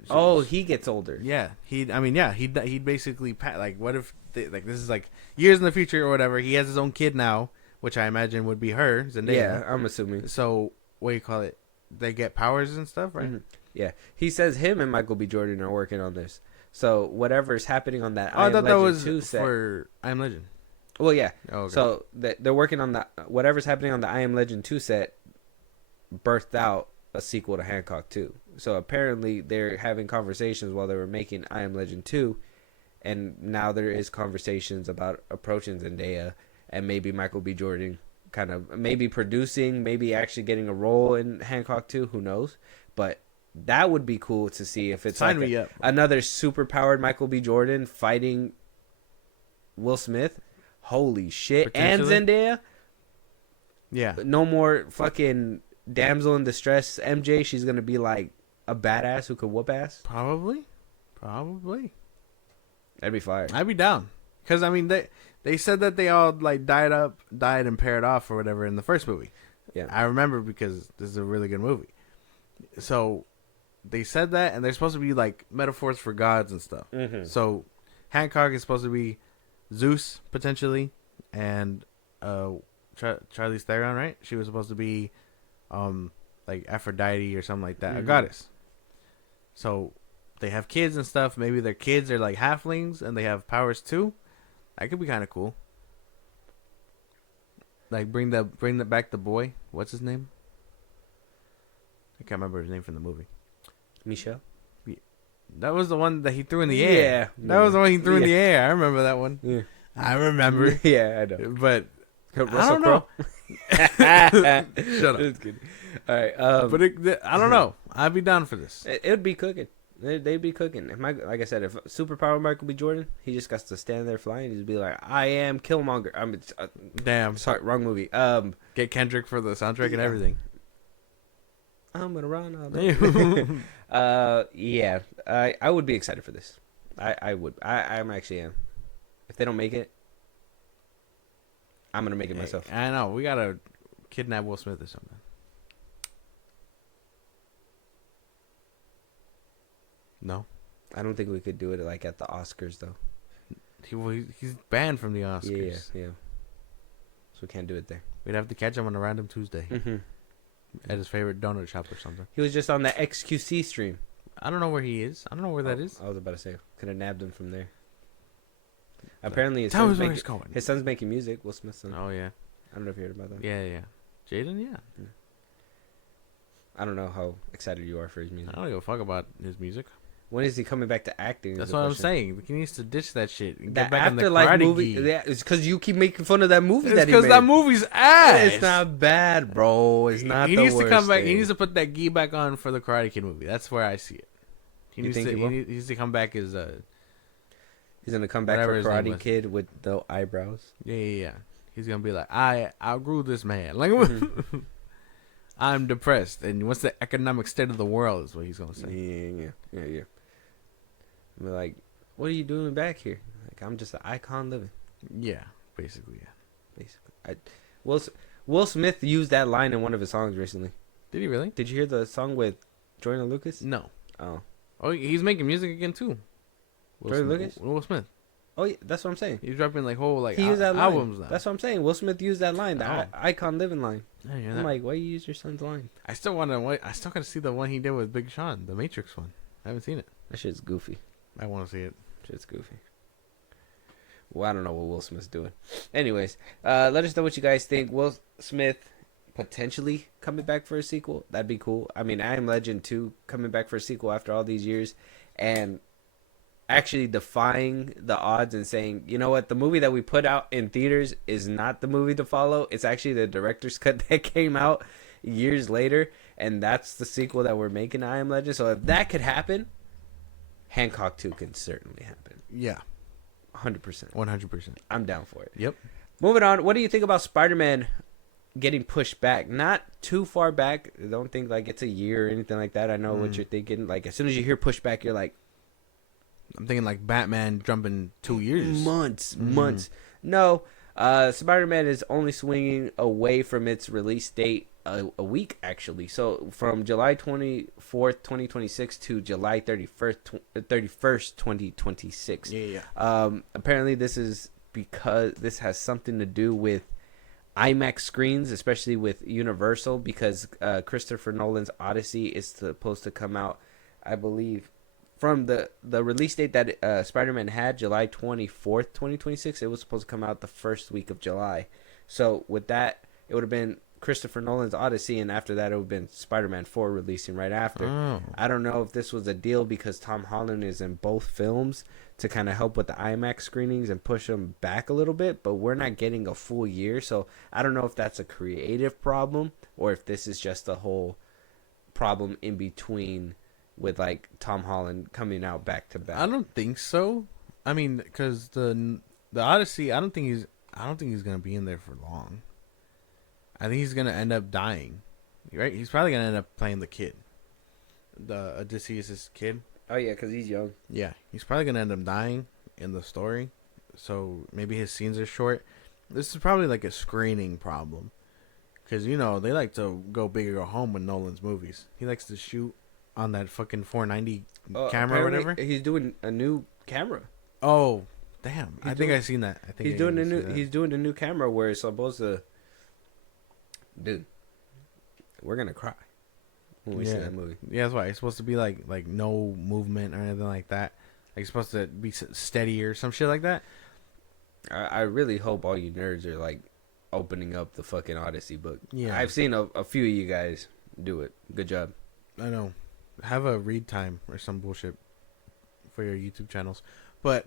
He gets older. Yeah, he'd basically like, what if this is like years in the future or whatever. He has his own kid now, which I imagine would be her, Zendaya. Yeah, I'm assuming. So what do you call it? They get powers and stuff, right? Yeah, he says him and Michael B. Jordan are working on this. So whatever's happening on that, I thought that was for I Am Legend. Well, yeah. Oh, okay. So they're working on whatever's happening on the I Am Legend 2 set birthed out a sequel to Hancock 2. So apparently they're having conversations while they were making I Am Legend 2, and now there is conversations about approaching Zendaya and maybe Michael B. Jordan kind of maybe producing, maybe actually getting a role in Hancock 2, who knows. But that would be cool to see if it's another super powered Michael B. Jordan fighting Will Smith. Holy shit. And Zendaya? Yeah. No more fucking damsel in distress MJ. She's going to be like a badass who could whoop ass. Probably. That'd be fire. I'd be down. Because, I mean, they said that they all like died and paired off or whatever in the first movie. Yeah. I remember because this is a really good movie. So they said that, and they're supposed to be like metaphors for gods and stuff. So Hancock is supposed to be Zeus potentially, and Charlize Theron, right? She was supposed to be like Aphrodite or something like that, a goddess. So they have kids and stuff. Maybe their kids are like halflings and they have powers too. That could be kind of cool. Like bring back the boy. What's his name? I can't remember his name from the movie. Michelle. That was the one that he threw in the air. Yeah. That was the one he threw in the air. I remember that one. Yeah. I remember. Yeah, I know. But Russell Crowe. Shut up. That's good. All right. But I don't know. I'd be down for this. It would be cooking. They'd be cooking. Like I said, if superpower Michael B. Jordan, he just got to stand there flying. He'd be like, "I am Killmonger." Damn. Sorry, wrong movie. Get Kendrick for the soundtrack and everything. I'm gonna run all day. Yeah. I would be excited for this. I would. I'm actually am. If they don't make it, I'm gonna make it myself. I know. We gotta kidnap Will Smith or something. No, I don't think we could do it like at the Oscars though. He's banned from the Oscars. Yeah. So we can't do it there. We'd have to catch him on a random Tuesday at his favorite donut shop or something. He was just on the XQC stream. I don't know where he is. I don't know where that is. I was about to say, could have nabbed him from there. Apparently, his son's making music. Will Smith's son. Oh yeah. I don't know if you heard about that. Yeah. Jaden, yeah. I don't know how excited you are for his music. I don't give a fuck about his music. When is he coming back to acting? That's what I'm saying. He needs to ditch that shit. And That get back in the Afterlife Karate movie, Gi. yeah, it's because you keep making fun of that movie. It's that he because made. that movie's ass. It's not bad, bro. It's not. He the needs to worst come back. thing. He needs to put that gi back on for the Karate Kid movie. That's where I see it. He needs to come back as He's gonna come back for Karate Kid with no eyebrows. Yeah. He's gonna be like, I outgrew this man. Like, I'm depressed, and what's the economic state of the world is what he's gonna say. Yeah. We're like, what are you doing back here? Like, I'm just an icon living. Yeah, basically. Will Smith used that line in one of his songs recently. Did he really? Did you hear the song with Jordan Lucas? No. Oh, he's making music again too. Jordan Lucas? Will Smith. Oh, yeah, that's what I'm saying. He's dropping whole he used that albums line. now. That's what I'm saying. Will Smith used that line, the icon living line. I'm like, why you use your son's line? I still gotta see the one he did with Big Sean, the Matrix one. I haven't seen it. That shit's goofy. I want to see it. Shit's goofy. Well, I don't know what Will Smith's doing. Anyways, let us know what you guys think. Will Smith potentially coming back for a sequel? That'd be cool. I mean, I Am Legend 2 coming back for a sequel after all these years, and actually defying the odds and saying, you know what, the movie that we put out in theaters is not the movie to follow. It's actually the director's cut that came out years later, and that's the sequel that we're making to I Am Legend. So if that could happen, Hancock 2 can certainly happen. Yeah. 100%. 100%. I'm down for it. Yep. Moving on, what do you think about Spider-Man getting pushed back? Not too far back. I don't think like it's a year or anything like that. I know what you're thinking. Like, as soon as you hear pushback, you're like, I'm thinking like Batman jumping 2 years. Months. No, Spider-Man is only swinging away from its release date a week, actually. So from July 24th, 2026 to July 31st, 2026. Yeah. Apparently this is because this has something to do with IMAX screens, especially with Universal, because Christopher Nolan's Odyssey is supposed to come out, I believe, from the release date that Spider-Man had, July 24th, 2026, it was supposed to come out the first week of July. So with that, it would have been Christopher Nolan's Odyssey, and after that, it would have been Spider-Man 4 releasing right after. Oh. I don't know if this was a deal because Tom Holland is in both films to kind of help with the IMAX screenings and push them back a little bit, but we're not getting a full year. So I don't know if that's a creative problem or if this is just a whole problem in between with like Tom Holland coming out back to back. I don't think so. I mean, because the Odyssey, I don't think he's gonna be in there for long. I think he's gonna end up dying, right? He's probably gonna end up playing the kid, the Odysseus' kid. Oh yeah, because he's young. Yeah, he's probably gonna end up dying in the story, so maybe his scenes are short. This is probably like a screening problem, because they like to go big or go home with Nolan's movies. He likes to shoot on that fucking 490 camera or whatever. He's doing a new camera. Oh, damn! I think I've seen that. He's doing a new camera where it's supposed to. Dude, we're gonna cry when we see that movie. Yeah, that's why it's supposed to be like no movement or anything like that. Like it's supposed to be steady or some shit like that. I really hope all you nerds are like opening up the fucking Odyssey book. Yeah, I've seen a few of you guys do it. Good job. I know. Have a read time or some bullshit for your YouTube channels. But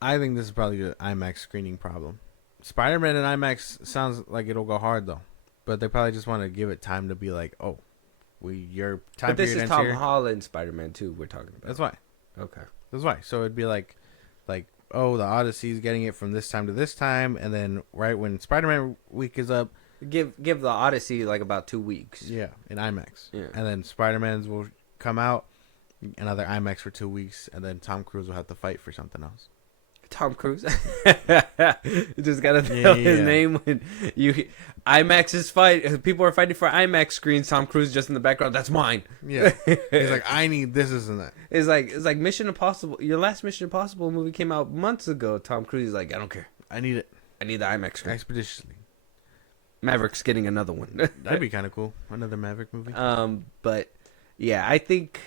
I think this is probably an IMAX screening problem. Spider-Man and IMAX sounds like it'll go hard though. But they probably just want to give it time to be like, oh, your time. But this is Tom Holland Spider-Man 2 we're talking about. That's why. Okay. That's why. So it'd be like, oh, the Odyssey's getting it from this time to this time, and then right when Spider-Man week is up, give the Odyssey like about 2 weeks. Yeah, in IMAX. Yeah. And then Spider-Man's will come out, another IMAX for 2 weeks, and then Tom Cruise will have to fight for something else. Tom Cruise. You just gotta tell his name when you IMAX is fight. People are fighting for IMAX screens. Tom Cruise just in the background. That's mine. Yeah, he's like, I need this and that. It's like Mission Impossible. Your last Mission Impossible movie came out months ago. Tom Cruise is like, I don't care. I need it. I need the IMAX screen expeditiously. Maverick's getting another one. That'd be kind of cool. Another Maverick movie. But yeah, I think.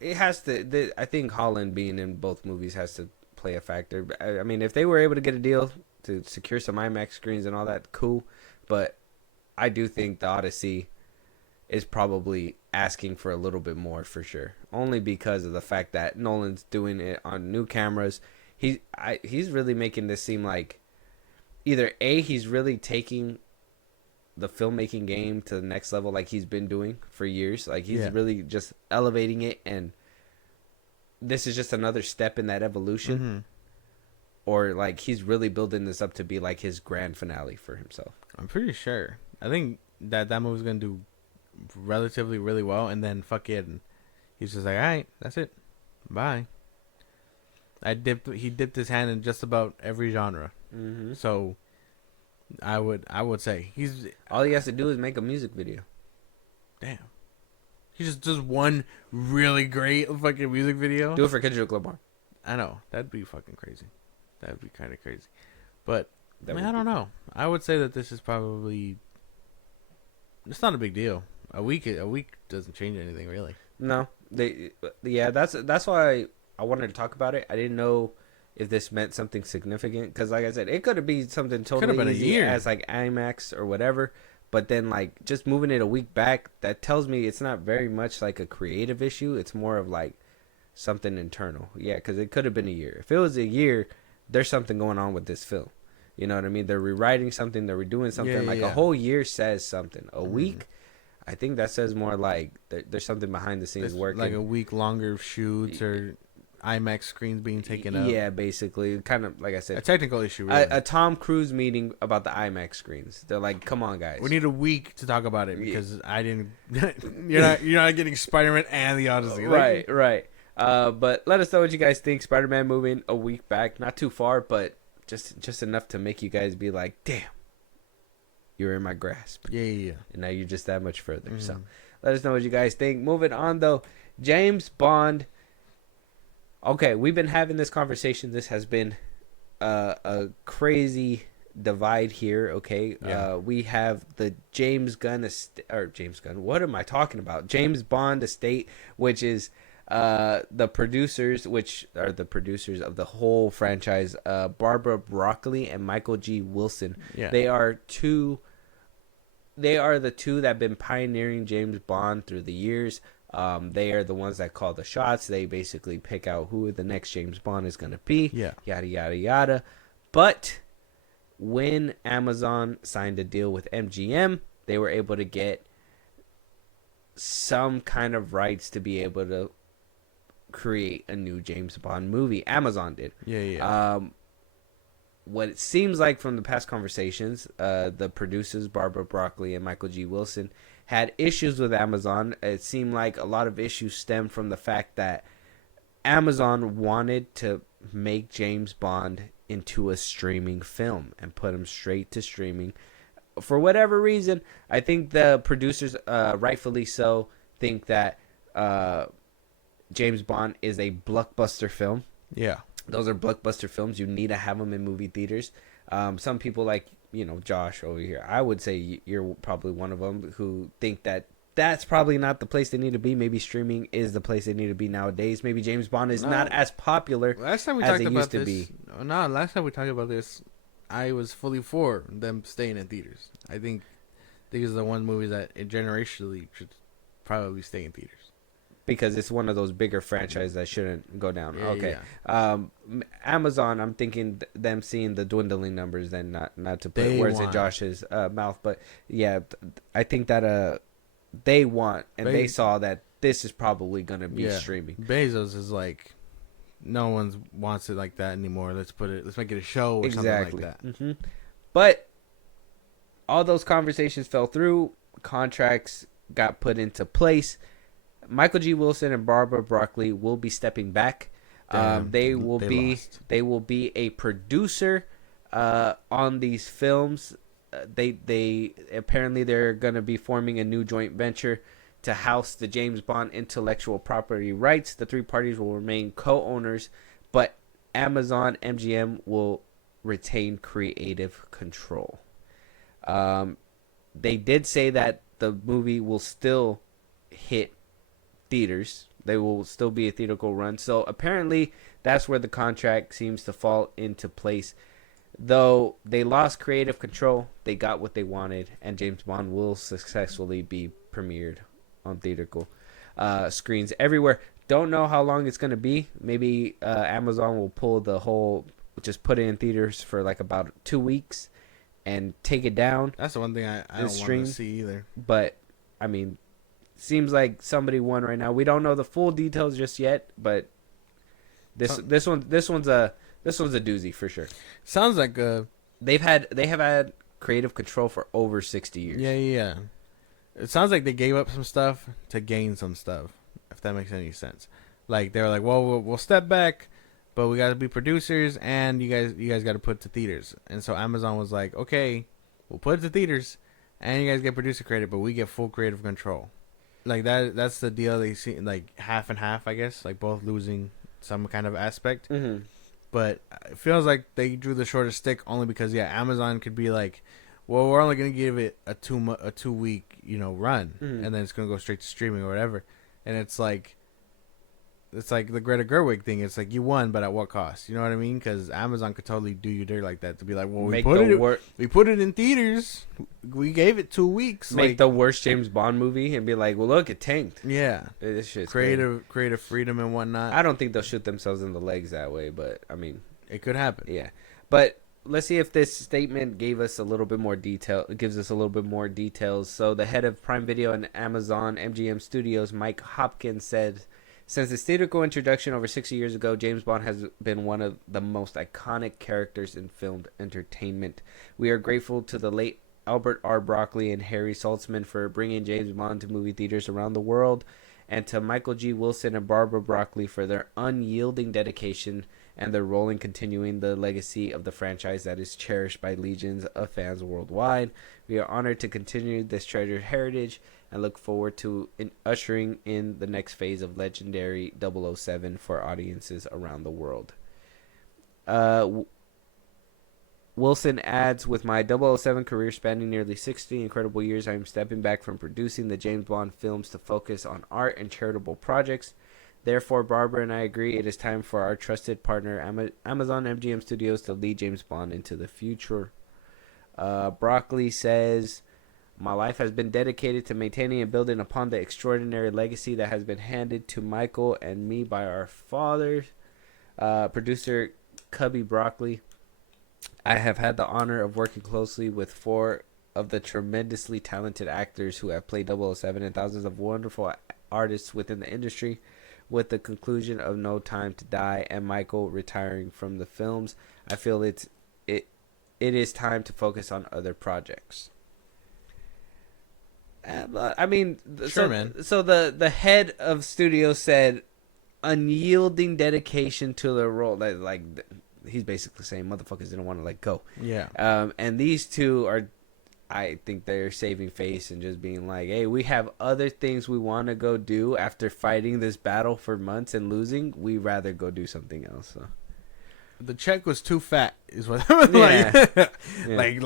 It has to. I think Holland being in both movies has to play a factor. I mean, if they were able to get a deal to secure some IMAX screens and all that, cool. But I do think the Odyssey is probably asking for a little bit more for sure. Only because of the fact that Nolan's doing it on new cameras. He's really making this seem like either A, he's really taking the filmmaking game to the next level like he's been doing for years. Like he's really just elevating it, and this is just another step in that evolution. Mm-hmm. Or like he's really building this up to be like his grand finale for himself. I'm pretty sure. I think that movie's gonna do relatively really well, and then fucking he's just like, all right, that's it, bye. He dipped his hand in just about every genre. Mm-hmm. So I would say all he has to do is make a music video. Damn. He just does one really great fucking music video. Do it for Kendrick Lamar. I know. That'd be fucking crazy. That'd be kind of crazy. But I don't know. I would say that this is probably, it's not a big deal. A week doesn't change anything really. No. That's why I wanted to talk about it. I didn't know if this meant something significant, because like I said, it could have been something totally been easy as like IMAX or whatever. But then, like, just moving it a week back, that tells me it's not very much like a creative issue. It's more of like something internal. Yeah, because it could have been a year. If it was a year, there's something going on with this film. You know what I mean? They're rewriting something. They're redoing something. A whole year says something. A week, I think that says more like there's something behind the scenes working. Like a week longer shoots or IMAX screens being taken up. Yeah, basically. Kind of, like I said. A technical issue, really. A Tom Cruise meeting about the IMAX screens. They're like, come on, guys. We need a week to talk about it because I didn't... you're not getting Spider-Man and the Odyssey. Right. But let us know what you guys think. Spider-Man moving a week back. Not too far, but just enough to make you guys be like, damn. You're in my grasp. Yeah. And now you're just that much further. So let us know what you guys think. Moving on, though. James Bond... Okay, we've been having this conversation. This has been a crazy divide here. Okay, we have the James Gunn What am I talking about? James Bond estate, which is the producers, which are the producers of the whole franchise. Barbara Broccoli and Michael G. Wilson. Yeah. They are the two that have been pioneering James Bond through the years. They are the ones that call the shots. They basically pick out who the next James Bond is going to be. Yeah. Yada, yada, yada. But when Amazon signed a deal with MGM, they were able to get some kind of rights to be able to create a new James Bond movie. Amazon did. Yeah. What it seems like from the past conversations, the producers, Barbara Broccoli and Michael G. Wilson, had issues with Amazon. It seemed like a lot of issues stemmed from the fact that Amazon wanted to make James Bond into a streaming film and put him straight to streaming. For whatever reason, I think the producers, rightfully so, think that James Bond is a blockbuster film. Yeah. Those are blockbuster films. You need to have them in movie theaters. Some people like, Josh over here, I would say you're probably one of them who think that that's probably not the place they need to be. Maybe streaming is the place they need to be nowadays. Maybe James Bond is not as popular last time we as talked it about used to this, be. No, last time we talked about this, I was fully for them staying in theaters. I think these are the one movies that generationally should probably stay in theaters. Because it's one of those bigger franchises that shouldn't go down. Yeah, okay. Yeah. Amazon, I'm thinking them seeing the dwindling numbers, then not to put words in Josh's mouth. But, yeah, I think that they want, and they saw that this is probably going to be streaming. Bezos is like, no one wants it like that anymore. Let's make it a show or something like that. Mm-hmm. But all those conversations fell through. Contracts got put into place. Michael G. Wilson and Barbara Broccoli will be stepping back. They will be a producer on these films. They apparently they're going to be forming a new joint venture to house the James Bond intellectual property rights. The three parties will remain co-owners, but Amazon MGM will retain creative control. They did say that the movie will still hit theaters. They will still be a theatrical run. So apparently that's where the contract seems to fall into place. Though they lost creative control, they got what they wanted, and James Bond will successfully be premiered on theatrical screens everywhere. Don't know how long it's gonna be. Maybe Amazon will pull the whole, just put it in theaters for like about 2 weeks and take it down. That's the one thing I don't want to see either. But I mean, seems like somebody won right now. We don't know the full details just yet, but this one's a doozy for sure. Sounds like they have had creative control for over 60 years. Yeah. It sounds like they gave up some stuff to gain some stuff, if that makes any sense. Like they were like, well, we'll step back, but we got to be producers, and you guys got to put it to theaters. And so Amazon was like, okay, we'll put it to theaters, and you guys get producer credit, but we get full creative control. Like that's the deal. They see like half and half, I guess, like both losing some kind of aspect. Mm-hmm. But it feels like they drew the shortest stick only because Amazon could be like, well, we're only gonna give it a 2 week run, mm-hmm. and then it's gonna go straight to streaming or whatever. And it's like the Greta Gerwig thing. It's like you won, but at what cost? You know what I mean? Because Amazon could totally do you dirt like that to be like, well, we put it in theaters. We gave it 2 weeks. Make the worst James Bond movie and be like, well, look, it tanked. Yeah, this shit's creative freedom and whatnot. I don't think they'll shoot themselves in the legs that way, but I mean, it could happen. Yeah, but let's see if this statement gives us a little bit more details. So the head of Prime Video and Amazon MGM Studios, Mike Hopkins, said, since its theatrical introduction over 60 years ago, James Bond has been one of the most iconic characters in film entertainment. We are grateful to the late Albert R. Broccoli and Harry Saltzman for bringing James Bond to movie theaters around the world, and to Michael G. Wilson and Barbara Broccoli for their unyielding dedication and their role in continuing the legacy of the franchise that is cherished by legions of fans worldwide. We are honored to continue this treasured heritage and look forward to ushering in the next phase of legendary 007 for audiences around the world. Wilson adds, with my 007 career spanning nearly 60 incredible years, I am stepping back from producing the James Bond films to focus on art and charitable projects. Therefore, Barbara and I agree it is time for our trusted partner, Amazon MGM Studios, to lead James Bond into the future. Broccoli says, my life has been dedicated to maintaining and building upon the extraordinary legacy that has been handed to Michael and me by our fathers. Producer Cubby Broccoli, I have had the honor of working closely with 4 of the tremendously talented actors who have played 007 and thousands of wonderful artists within the industry. With the conclusion of No Time to Die and Michael retiring from the films, I feel it is time to focus on other projects. I mean, sure, man. So the head of studio said unyielding dedication to the role. Like he's basically saying motherfuckers didn't want to let go. Yeah. And these two are, I think they're saving face and just being like, hey, we have other things we want to go do after fighting this battle for months and losing. We rather go do something else. So. The check was too fat, is what I was like.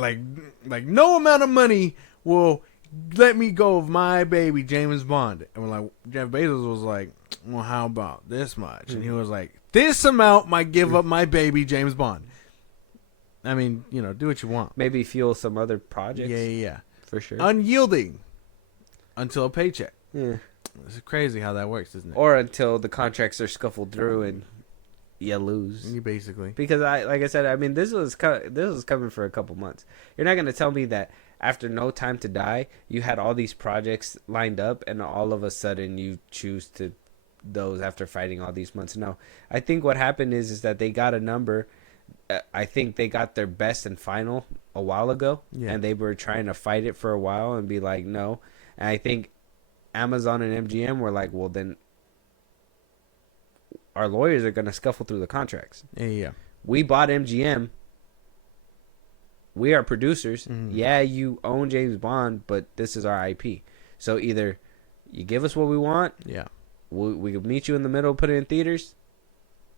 Like no amount of money will let me go of my baby James Bond. And we're like, Jeff Bezos was like, well, how about this much? Mm-hmm. And he was like, this amount might give up my baby James Bond. I mean, do what you want. Maybe fuel some other projects. Yeah. For sure. Unyielding until a paycheck. Yeah. It's crazy how that works, isn't it? Or until the contracts are scuffled through and you lose. You basically. Because like I said, I mean, this was coming for a couple months. You're not going to tell me that after No Time to Die, you had all these projects lined up and all of a sudden you choose to those after fighting all these months. No. I think what happened is that they got a number. I think they got their best and final a while ago, and they were trying to fight it for a while and be like, no. And I think Amazon and MGM were like, well, then our lawyers are going to scuffle through the contracts. Yeah. We bought MGM. We are producers. Mm-hmm. Yeah, you own James Bond, but this is our IP. So either you give us what we want. Yeah. We could meet you in the middle, put it in theaters,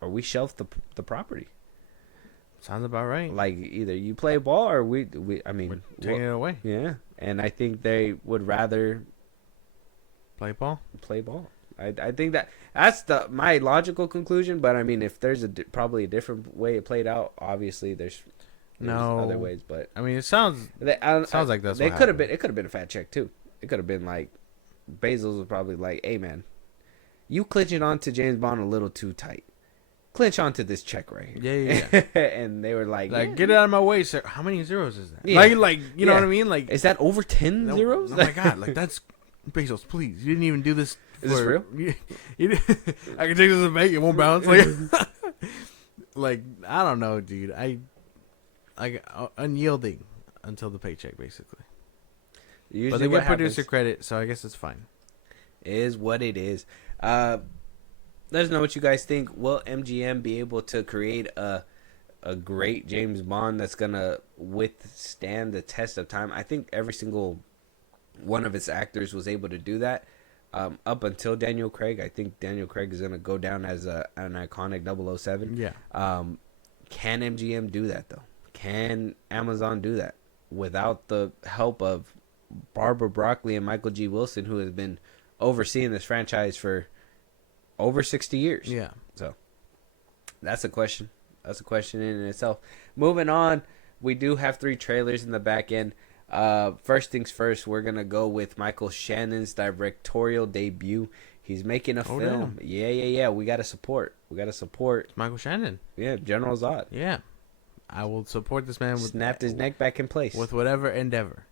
or we shelf the property. Sounds about right. Like either you play ball or we're taking it away. Yeah, and I think they would rather play ball. I think that's my logical conclusion. But I mean, if there's probably a different way it played out, obviously there's other ways. But I mean, it sounds like that's. It could have been a fat check too. It could have been like Bezos was probably like, "Hey man, you clinching onto James Bond a little too tight. Clinch onto this check right here." Yeah. And they were like, Get it out of my way, sir. How many zeros is that? Yeah. Like you know what I mean? Like, is that over 10 zeros? Oh my god! Like that's Bezos. Please, you didn't even do this. Is this real? I can take this to the bank. It won't bounce. Like, like I don't know, dude. Unyielding until the paycheck, basically. Usually but they what get producer happens credit, so I guess it's fine. is what it is. Let us know what you guys think. Will MGM be able to create a great James Bond that's gonna withstand the test of time? I think every single one of its actors was able to do that. Up until Daniel Craig, I think Daniel Craig is gonna go down as an iconic 007. Yeah. Can MGM do that though? Can Amazon do that without the help of Barbara Broccoli and Michael G. Wilson, who has been overseeing this franchise for over 60 years? Yeah. So that's a question. That's a question in itself. Moving on, we do have 3 trailers in the back end. First things first, we're gonna go with Michael Shannon's directorial debut. He's making a film. Damn. Yeah. We gotta support. It's Michael Shannon. Yeah, General Zod. Yeah. I will support this man with Snapped his neck back in place with whatever endeavor.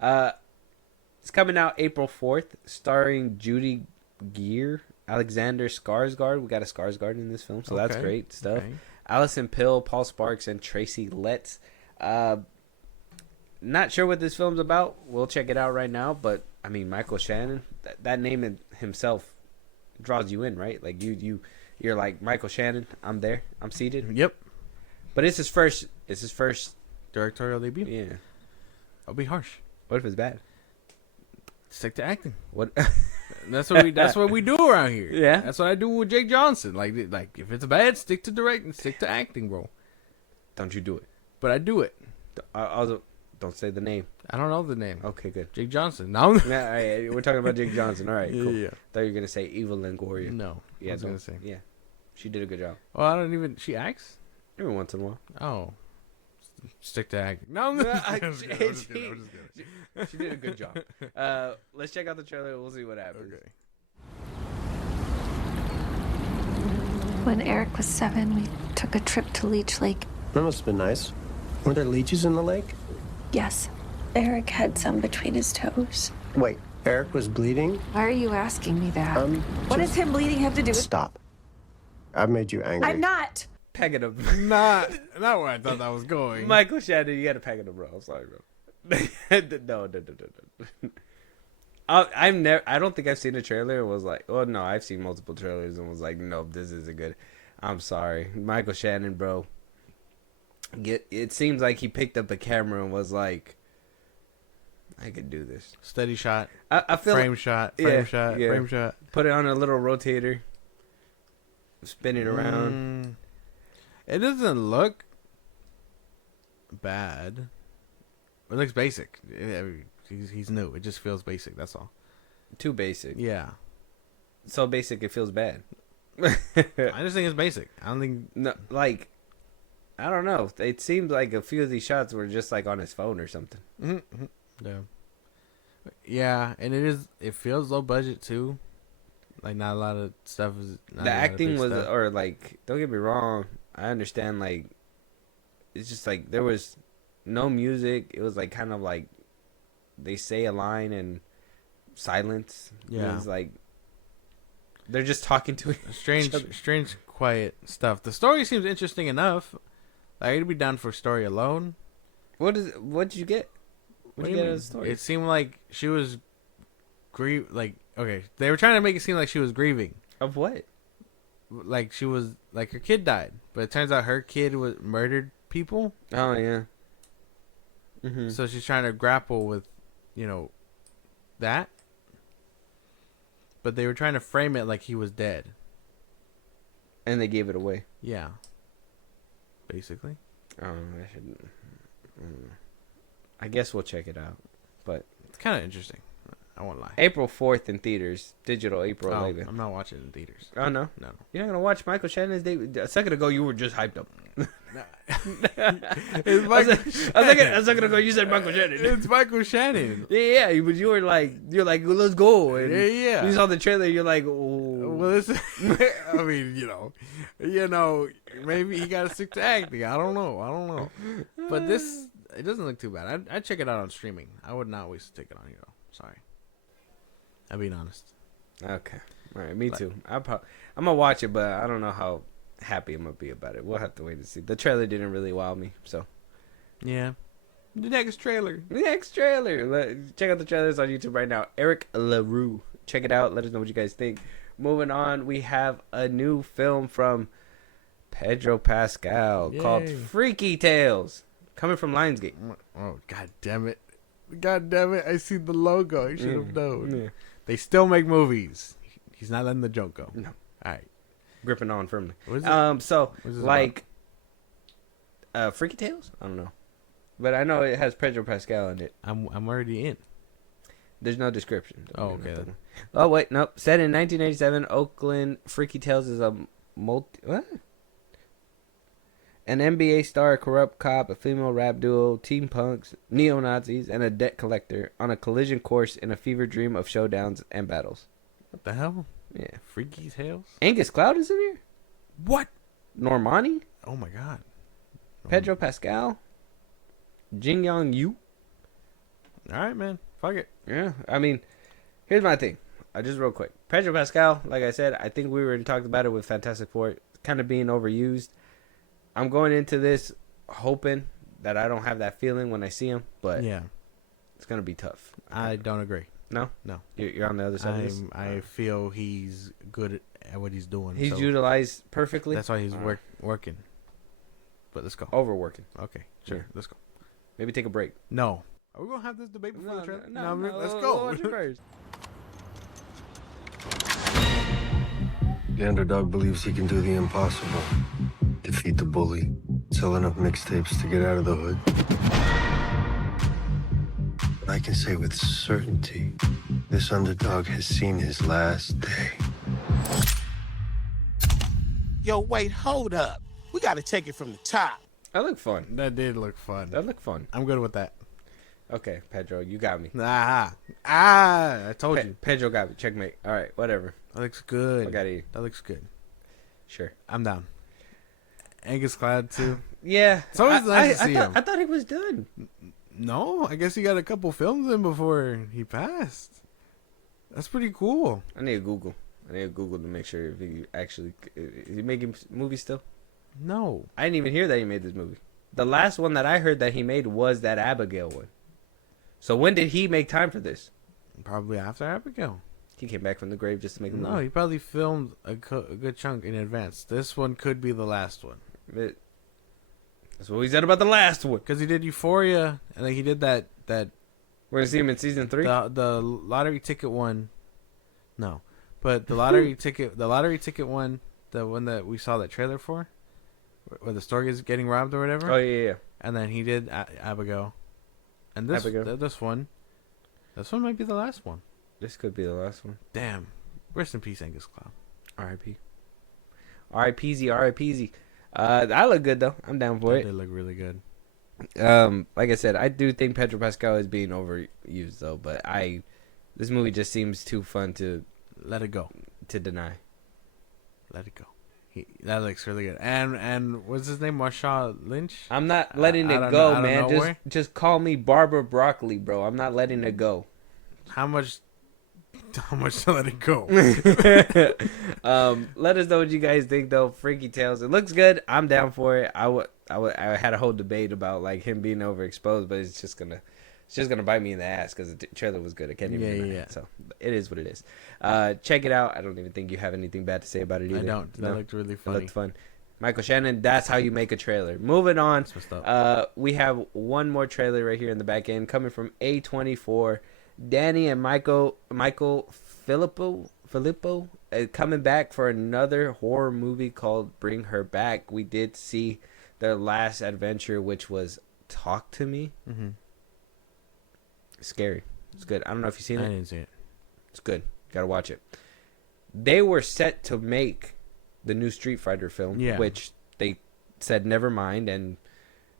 It's coming out April 4th, starring Judy Greer, Alexander Skarsgård. We got a Skarsgård in this film, so that's great stuff. Okay. Allison Pill, Paul Sparks, and Tracy Letts. Not sure what this film's about. We'll check it out right now. But I mean, Michael Shannon, that name in himself draws you in, right? Like you're like, Michael Shannon. I'm there. I'm seated. Yep. But it's his first. Directorial debut. Yeah. I'll be harsh. What if it's bad? Stick to acting. What? That's what we do around here. Yeah. That's what I do with Jake Johnson. Like if it's bad, stick to directing, stick to acting, bro. Don't you do it? But I do it. Also, don't say the name. I don't know the name. Okay, good. Jake Johnson. No. Nah, all right, we're talking about Jake Johnson. All right, cool. Yeah. Thought you were gonna say Evelyn Goria. No. Yeah, I was gonna say. Yeah, she did a good job. Well, I don't even. She acts. Every once in a while. Oh. Stick to acting. No, she did a good job. Let's check out the trailer. We'll see what happens. Okay. When Eric was 7, we took a trip to Leech Lake. That must have been nice. Were there leeches in the lake? Yes, Eric had some between his toes. Wait, Eric was bleeding? Why are you asking me that? What does him bleeding have to do with... Stop. I've made you angry. I'm not. Pack it up. Not where I thought that was going. Michael Shannon, you gotta pack it up, bro. I'm sorry, bro. No. I don't think I've seen a trailer and was like, oh no, I've seen multiple trailers and was like, nope, this isn't good. I'm sorry, Michael Shannon, bro. It seems like he picked up a camera and was like, I could do this. Steady shot. I feel frame shot. Frame shot. Put it on a little rotator. Spin it around. It doesn't look bad. It looks basic. He's new. It just feels basic. That's all. Too basic. Yeah. So basic it feels bad. I just think it's basic. I don't think... No, like, I don't know. It seems like a few of these shots were just like on his phone or something. Mm-hmm. Yeah. Yeah, and it feels low budget too. Like not a lot of stuff is. The acting was, or like, don't get me wrong. I understand. Like, it's just like there was no music. It was like kind of like they say a line and silence. Yeah. It was like they're just talking to each other. Strange, quiet stuff. The story seems interesting enough. Like, I'd be down for story alone. What did you get? What did you get out of the story? It seemed like she was okay, they were trying to make it seem like she was grieving. Of what? Like she was like her kid died, but it turns out her kid was murdered people. Oh yeah. Mm-hmm. So she's trying to grapple with, that. But they were trying to frame it like he was dead. And they gave it away. Yeah. Basically. I guess we'll check it out. But it's kind of interesting. I won't lie. April 4th in theaters. Digital April 11th. I'm not watching it in theaters. Oh, no? No. You're not going to watch Michael Shannon's debut? A second ago, you were just hyped up. It's I was not gonna go. You said Michael Shannon. It's Michael Shannon. Yeah, but you're like, let's go. And Yeah. You saw the trailer. You're like, oh. Well, I mean, maybe he got to stick to acting. I don't know. But it doesn't look too bad. I'd check it out on streaming. I would not waste a ticket on here, though. Sorry. I'm being honest. Okay. All right. Me too. I'm gonna watch it, but I don't know how happy I'm gonna be about it. We'll have to wait and see. The trailer didn't really wow me, so. Yeah. The next trailer. Check out the trailers on YouTube right now. Eric LaRue. Check it out. Let us know what you guys think. Moving on, we have a new film from Pedro Pascal called Freaky Tales, coming from Lionsgate. Oh, God damn it. I see the logo. I should have known. Yeah. They still make movies. He's not letting the joke go. No. All right. Gripping on firmly. What is it? So, What is Freaky Tales? I don't know. But I know it has Pedro Pascal in it. I'm already in. There's no description. Oh, okay. Oh, wait, nope. Set in 1987, Oakland, Freaky Tales is a What? An NBA star, a corrupt cop, a female rap duo, teen punks, neo-Nazis, and a debt collector on a collision course in a fever dream of showdowns and battles. What the hell? Yeah. Freaky Tales? Angus Cloud is in here? What? Normani? Oh, my God. Pedro Pascal? Jin Young Yu? All right, man. Fuck it. Yeah, I mean, here's my thing. Just real quick. Pedro Pascal, like I said, I think we already talked about it with Fantastic Four, kind of being overused. I'm going into this hoping that I don't have that feeling when I see him, but yeah, it's going to be tough. I don't agree. No? No. You're on the other side of this? I feel he's good at what he's doing. He's utilized perfectly? That's why he's working. But let's go. Overworking. Okay, sure. Yeah. Let's go. Maybe take a break. No. Are we going to have this debate before the trailer? No, let's we'll go. watch it first. The underdog believes he can do the impossible. Defeat the bully, sell enough mixtapes to get out of the hood. But I can say with certainty, this underdog has seen his last day. Yo, wait, hold up. We gotta take it from the top. That looked fun. That did look fun. That looked fun. I'm good with that. Okay, Pedro, you got me. I told you. Pedro got me. Checkmate. All right, whatever. That looks good. I got you. That looks good. Sure. I'm down. Angus Cloud, too. Yeah. It's always nice to see him. I thought he was done. No, I guess he got a couple films in before he passed. That's pretty cool. I need to Google to make sure if he actually... Is he making movies still? No. I didn't even hear that he made this movie. The last one that I heard that he made was that Abigail one. So when did he make time for this? Probably after Abigail. He came back from the grave just to make a movie. No, he probably filmed a good chunk in advance. This one could be the last one. That's what we said about the last one. Because he did Euphoria, and then he did that. We're gonna see him in season 3. The lottery ticket one. No, but the lottery ticket one, the one that we saw that trailer for, where the store is getting robbed or whatever. Oh yeah. And then he did Abigail, and this one might be the last one. This could be the last one. Damn. Rest in peace, Angus Cloud. R.I.P. R.I.P.Z. I look good though. I'm down for it. They look really good. Like I said, I do think Pedro Pascal is being overused though, but this movie just seems too fun to let it go, to deny. Let it go. That looks really good. And what's his name? Marshawn Lynch? I'm not letting it go, man. Just call me Barbara Broccoli, bro. I'm not letting it go. How much to let it go? Let us know what you guys think though. Freaky Tales. It looks good. I'm down for it. I had a whole debate about like him being overexposed, but it's just gonna bite me in the ass because the trailer was good. I can't even deny it. So it is what it is. Check it out. I don't even think you have anything bad to say about it either. I don't. That looked really funny. It looked fun. Michael Shannon, that's how you make a trailer. Moving on. We have one more trailer right here in the back end coming from A24. Danny and Michael Filippo coming back for another horror movie called Bring Her Back. We did see their last adventure, which was Talk to Me. Mm-hmm. Scary. It's good. I don't know if you've seen it. I didn't see it. It's good. Gotta watch it. They were set to make the new Street Fighter film, which they said never mind, and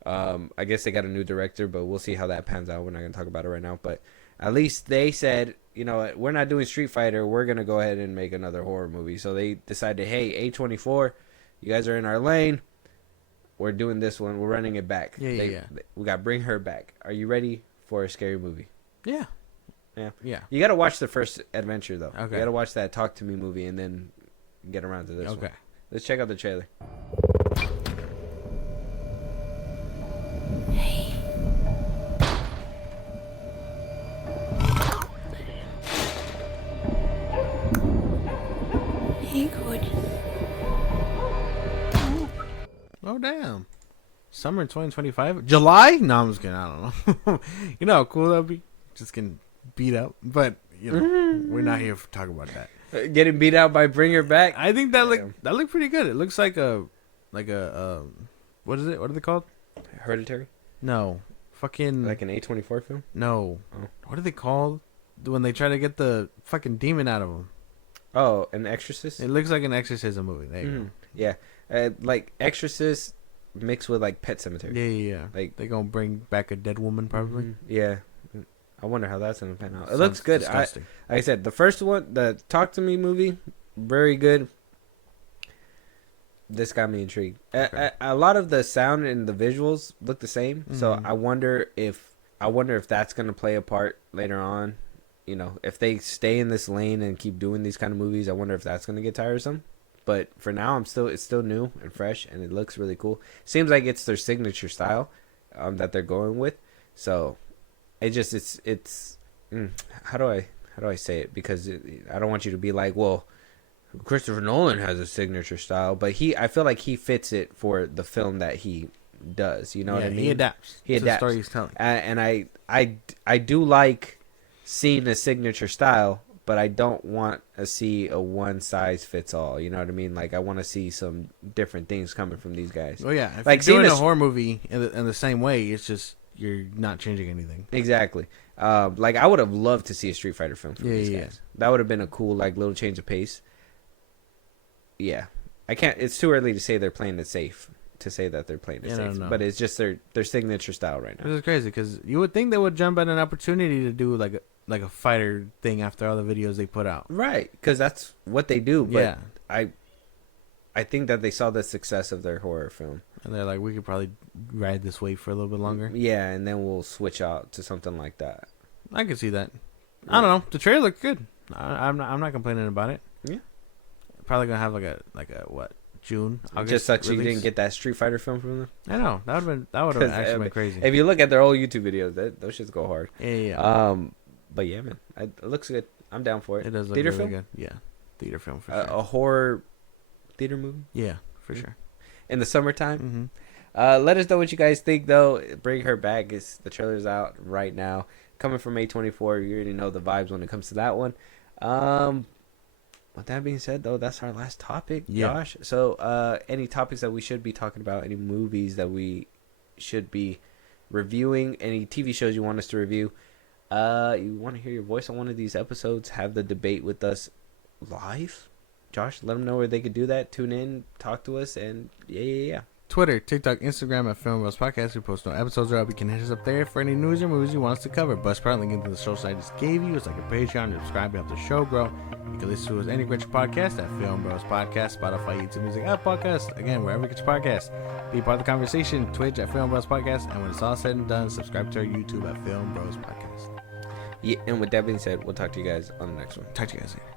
I guess they got a new director, but we'll see how that pans out. We're not gonna talk about it right now, but at least they said, you know what, we're not doing Street Fighter. We're gonna go ahead and make another horror movie. So they decided, hey, A24, you guys are in our lane. We're doing this one. We're running it back. Yeah. We got Bring Her Back. Are you ready for a scary movie? Yeah. Yeah. You got to watch the first adventure, though. Okay. You got to watch that Talk to Me movie and then get around to this one. Let's check out the trailer. Hey, good. Oh, damn. Summer 2025? July? No, I'm just kidding. I don't know. You know how cool that would be? Just getting beat up. But, you know, we're not here to talk about that. Getting beat out by Bring Her Back? I think that looked pretty good. It looks like a what is it? What are they called? Hereditary? No. Fucking... Like an A24 film? No. Oh. What are they called? When they try to get the fucking demon out of them. Oh, an Exorcist? It looks like an exorcism movie. There you go. Yeah. Like Exorcist mixed with like Pet Cemetery. Yeah. Like they're gonna bring back a dead woman probably. Yeah. I wonder how that's gonna pan out. It looks good. Like I said, the first one, the Talk to Me movie, very good. This got me intrigued. Okay. A lot of the sound and the visuals look the same, so I wonder if that's gonna play a part later on. You know, if they stay in this lane and keep doing these kind of movies, I wonder if that's gonna get tiresome. But for now, it's still new and fresh, and it looks really cool. Seems like it's their signature style that they're going with. So it's how do I say it? Because I don't want you to be like, well, Christopher Nolan has a signature style, but I feel like he fits it for the film that he does. You know what I mean? He adapts. He adapts. The story he's telling. And I do like seeing a signature style, but I don't want to see a one size fits all. You know what I mean? Like I want to see some different things coming from these guys. Oh yeah, if like you're doing a horror movie in the same way, it's just you're not changing anything. Exactly. Like I would have loved to see a Street Fighter film from these guys. That would have been a cool like little change of pace. Yeah, I can't. It's too early to say they're playing it safe. To say that they're playing it safe, but it's just their signature style right now. This is crazy because you would think they would jump at an opportunity to do like a fighter thing after all the videos they put out, right? Because that's what they do. But yeah, I think that they saw the success of their horror film, and they're like, we could probably ride this wave for a little bit longer. Yeah, and then we'll switch out to something like that. I can see that. Yeah. I don't know. The trailer looked good. I'm not complaining about it. Yeah, probably gonna have like a what? June, August. It just sucks release. you didn't get that Street Fighter film from them. I know that would have actually been crazy. If you look at their old YouTube videos, those shits go hard. Yeah. But yeah, man, it looks good. I'm down for it. It does look theater really film? good. Yeah, theater film for sure. A horror theater movie. Yeah, for sure. In the summertime. Let us know what you guys think, though. Bring Her Back. The trailer's out right now. Coming from A24, you already know the vibes when it comes to that one. With that being said, though, that's our last topic, Josh. So, any topics that we should be talking about, any movies that we should be reviewing, any TV shows you want us to review, you want to hear your voice on one of these episodes, have the debate with us live, Josh, let them know where they could do that. Tune in, talk to us, and yeah. Twitter, TikTok, Instagram at FilmBros Podcast. We post no episodes are up. You can hit us up there for any news or movies you want us to cover. Buzzsprout, link into the social site I just gave you. It's like a Patreon. Subscribe to help the show grow. You can listen to us anywhere you podcast at FilmBros Podcast, Spotify, YouTube Music, Apple Podcast. Again, wherever you get your podcast. Be part of the conversation. Twitch at FilmBros Podcast. And when it's all said and done, subscribe to our YouTube at FilmBros Podcast. Yeah, and with that being said, we'll talk to you guys on the next one. Talk to you guys later.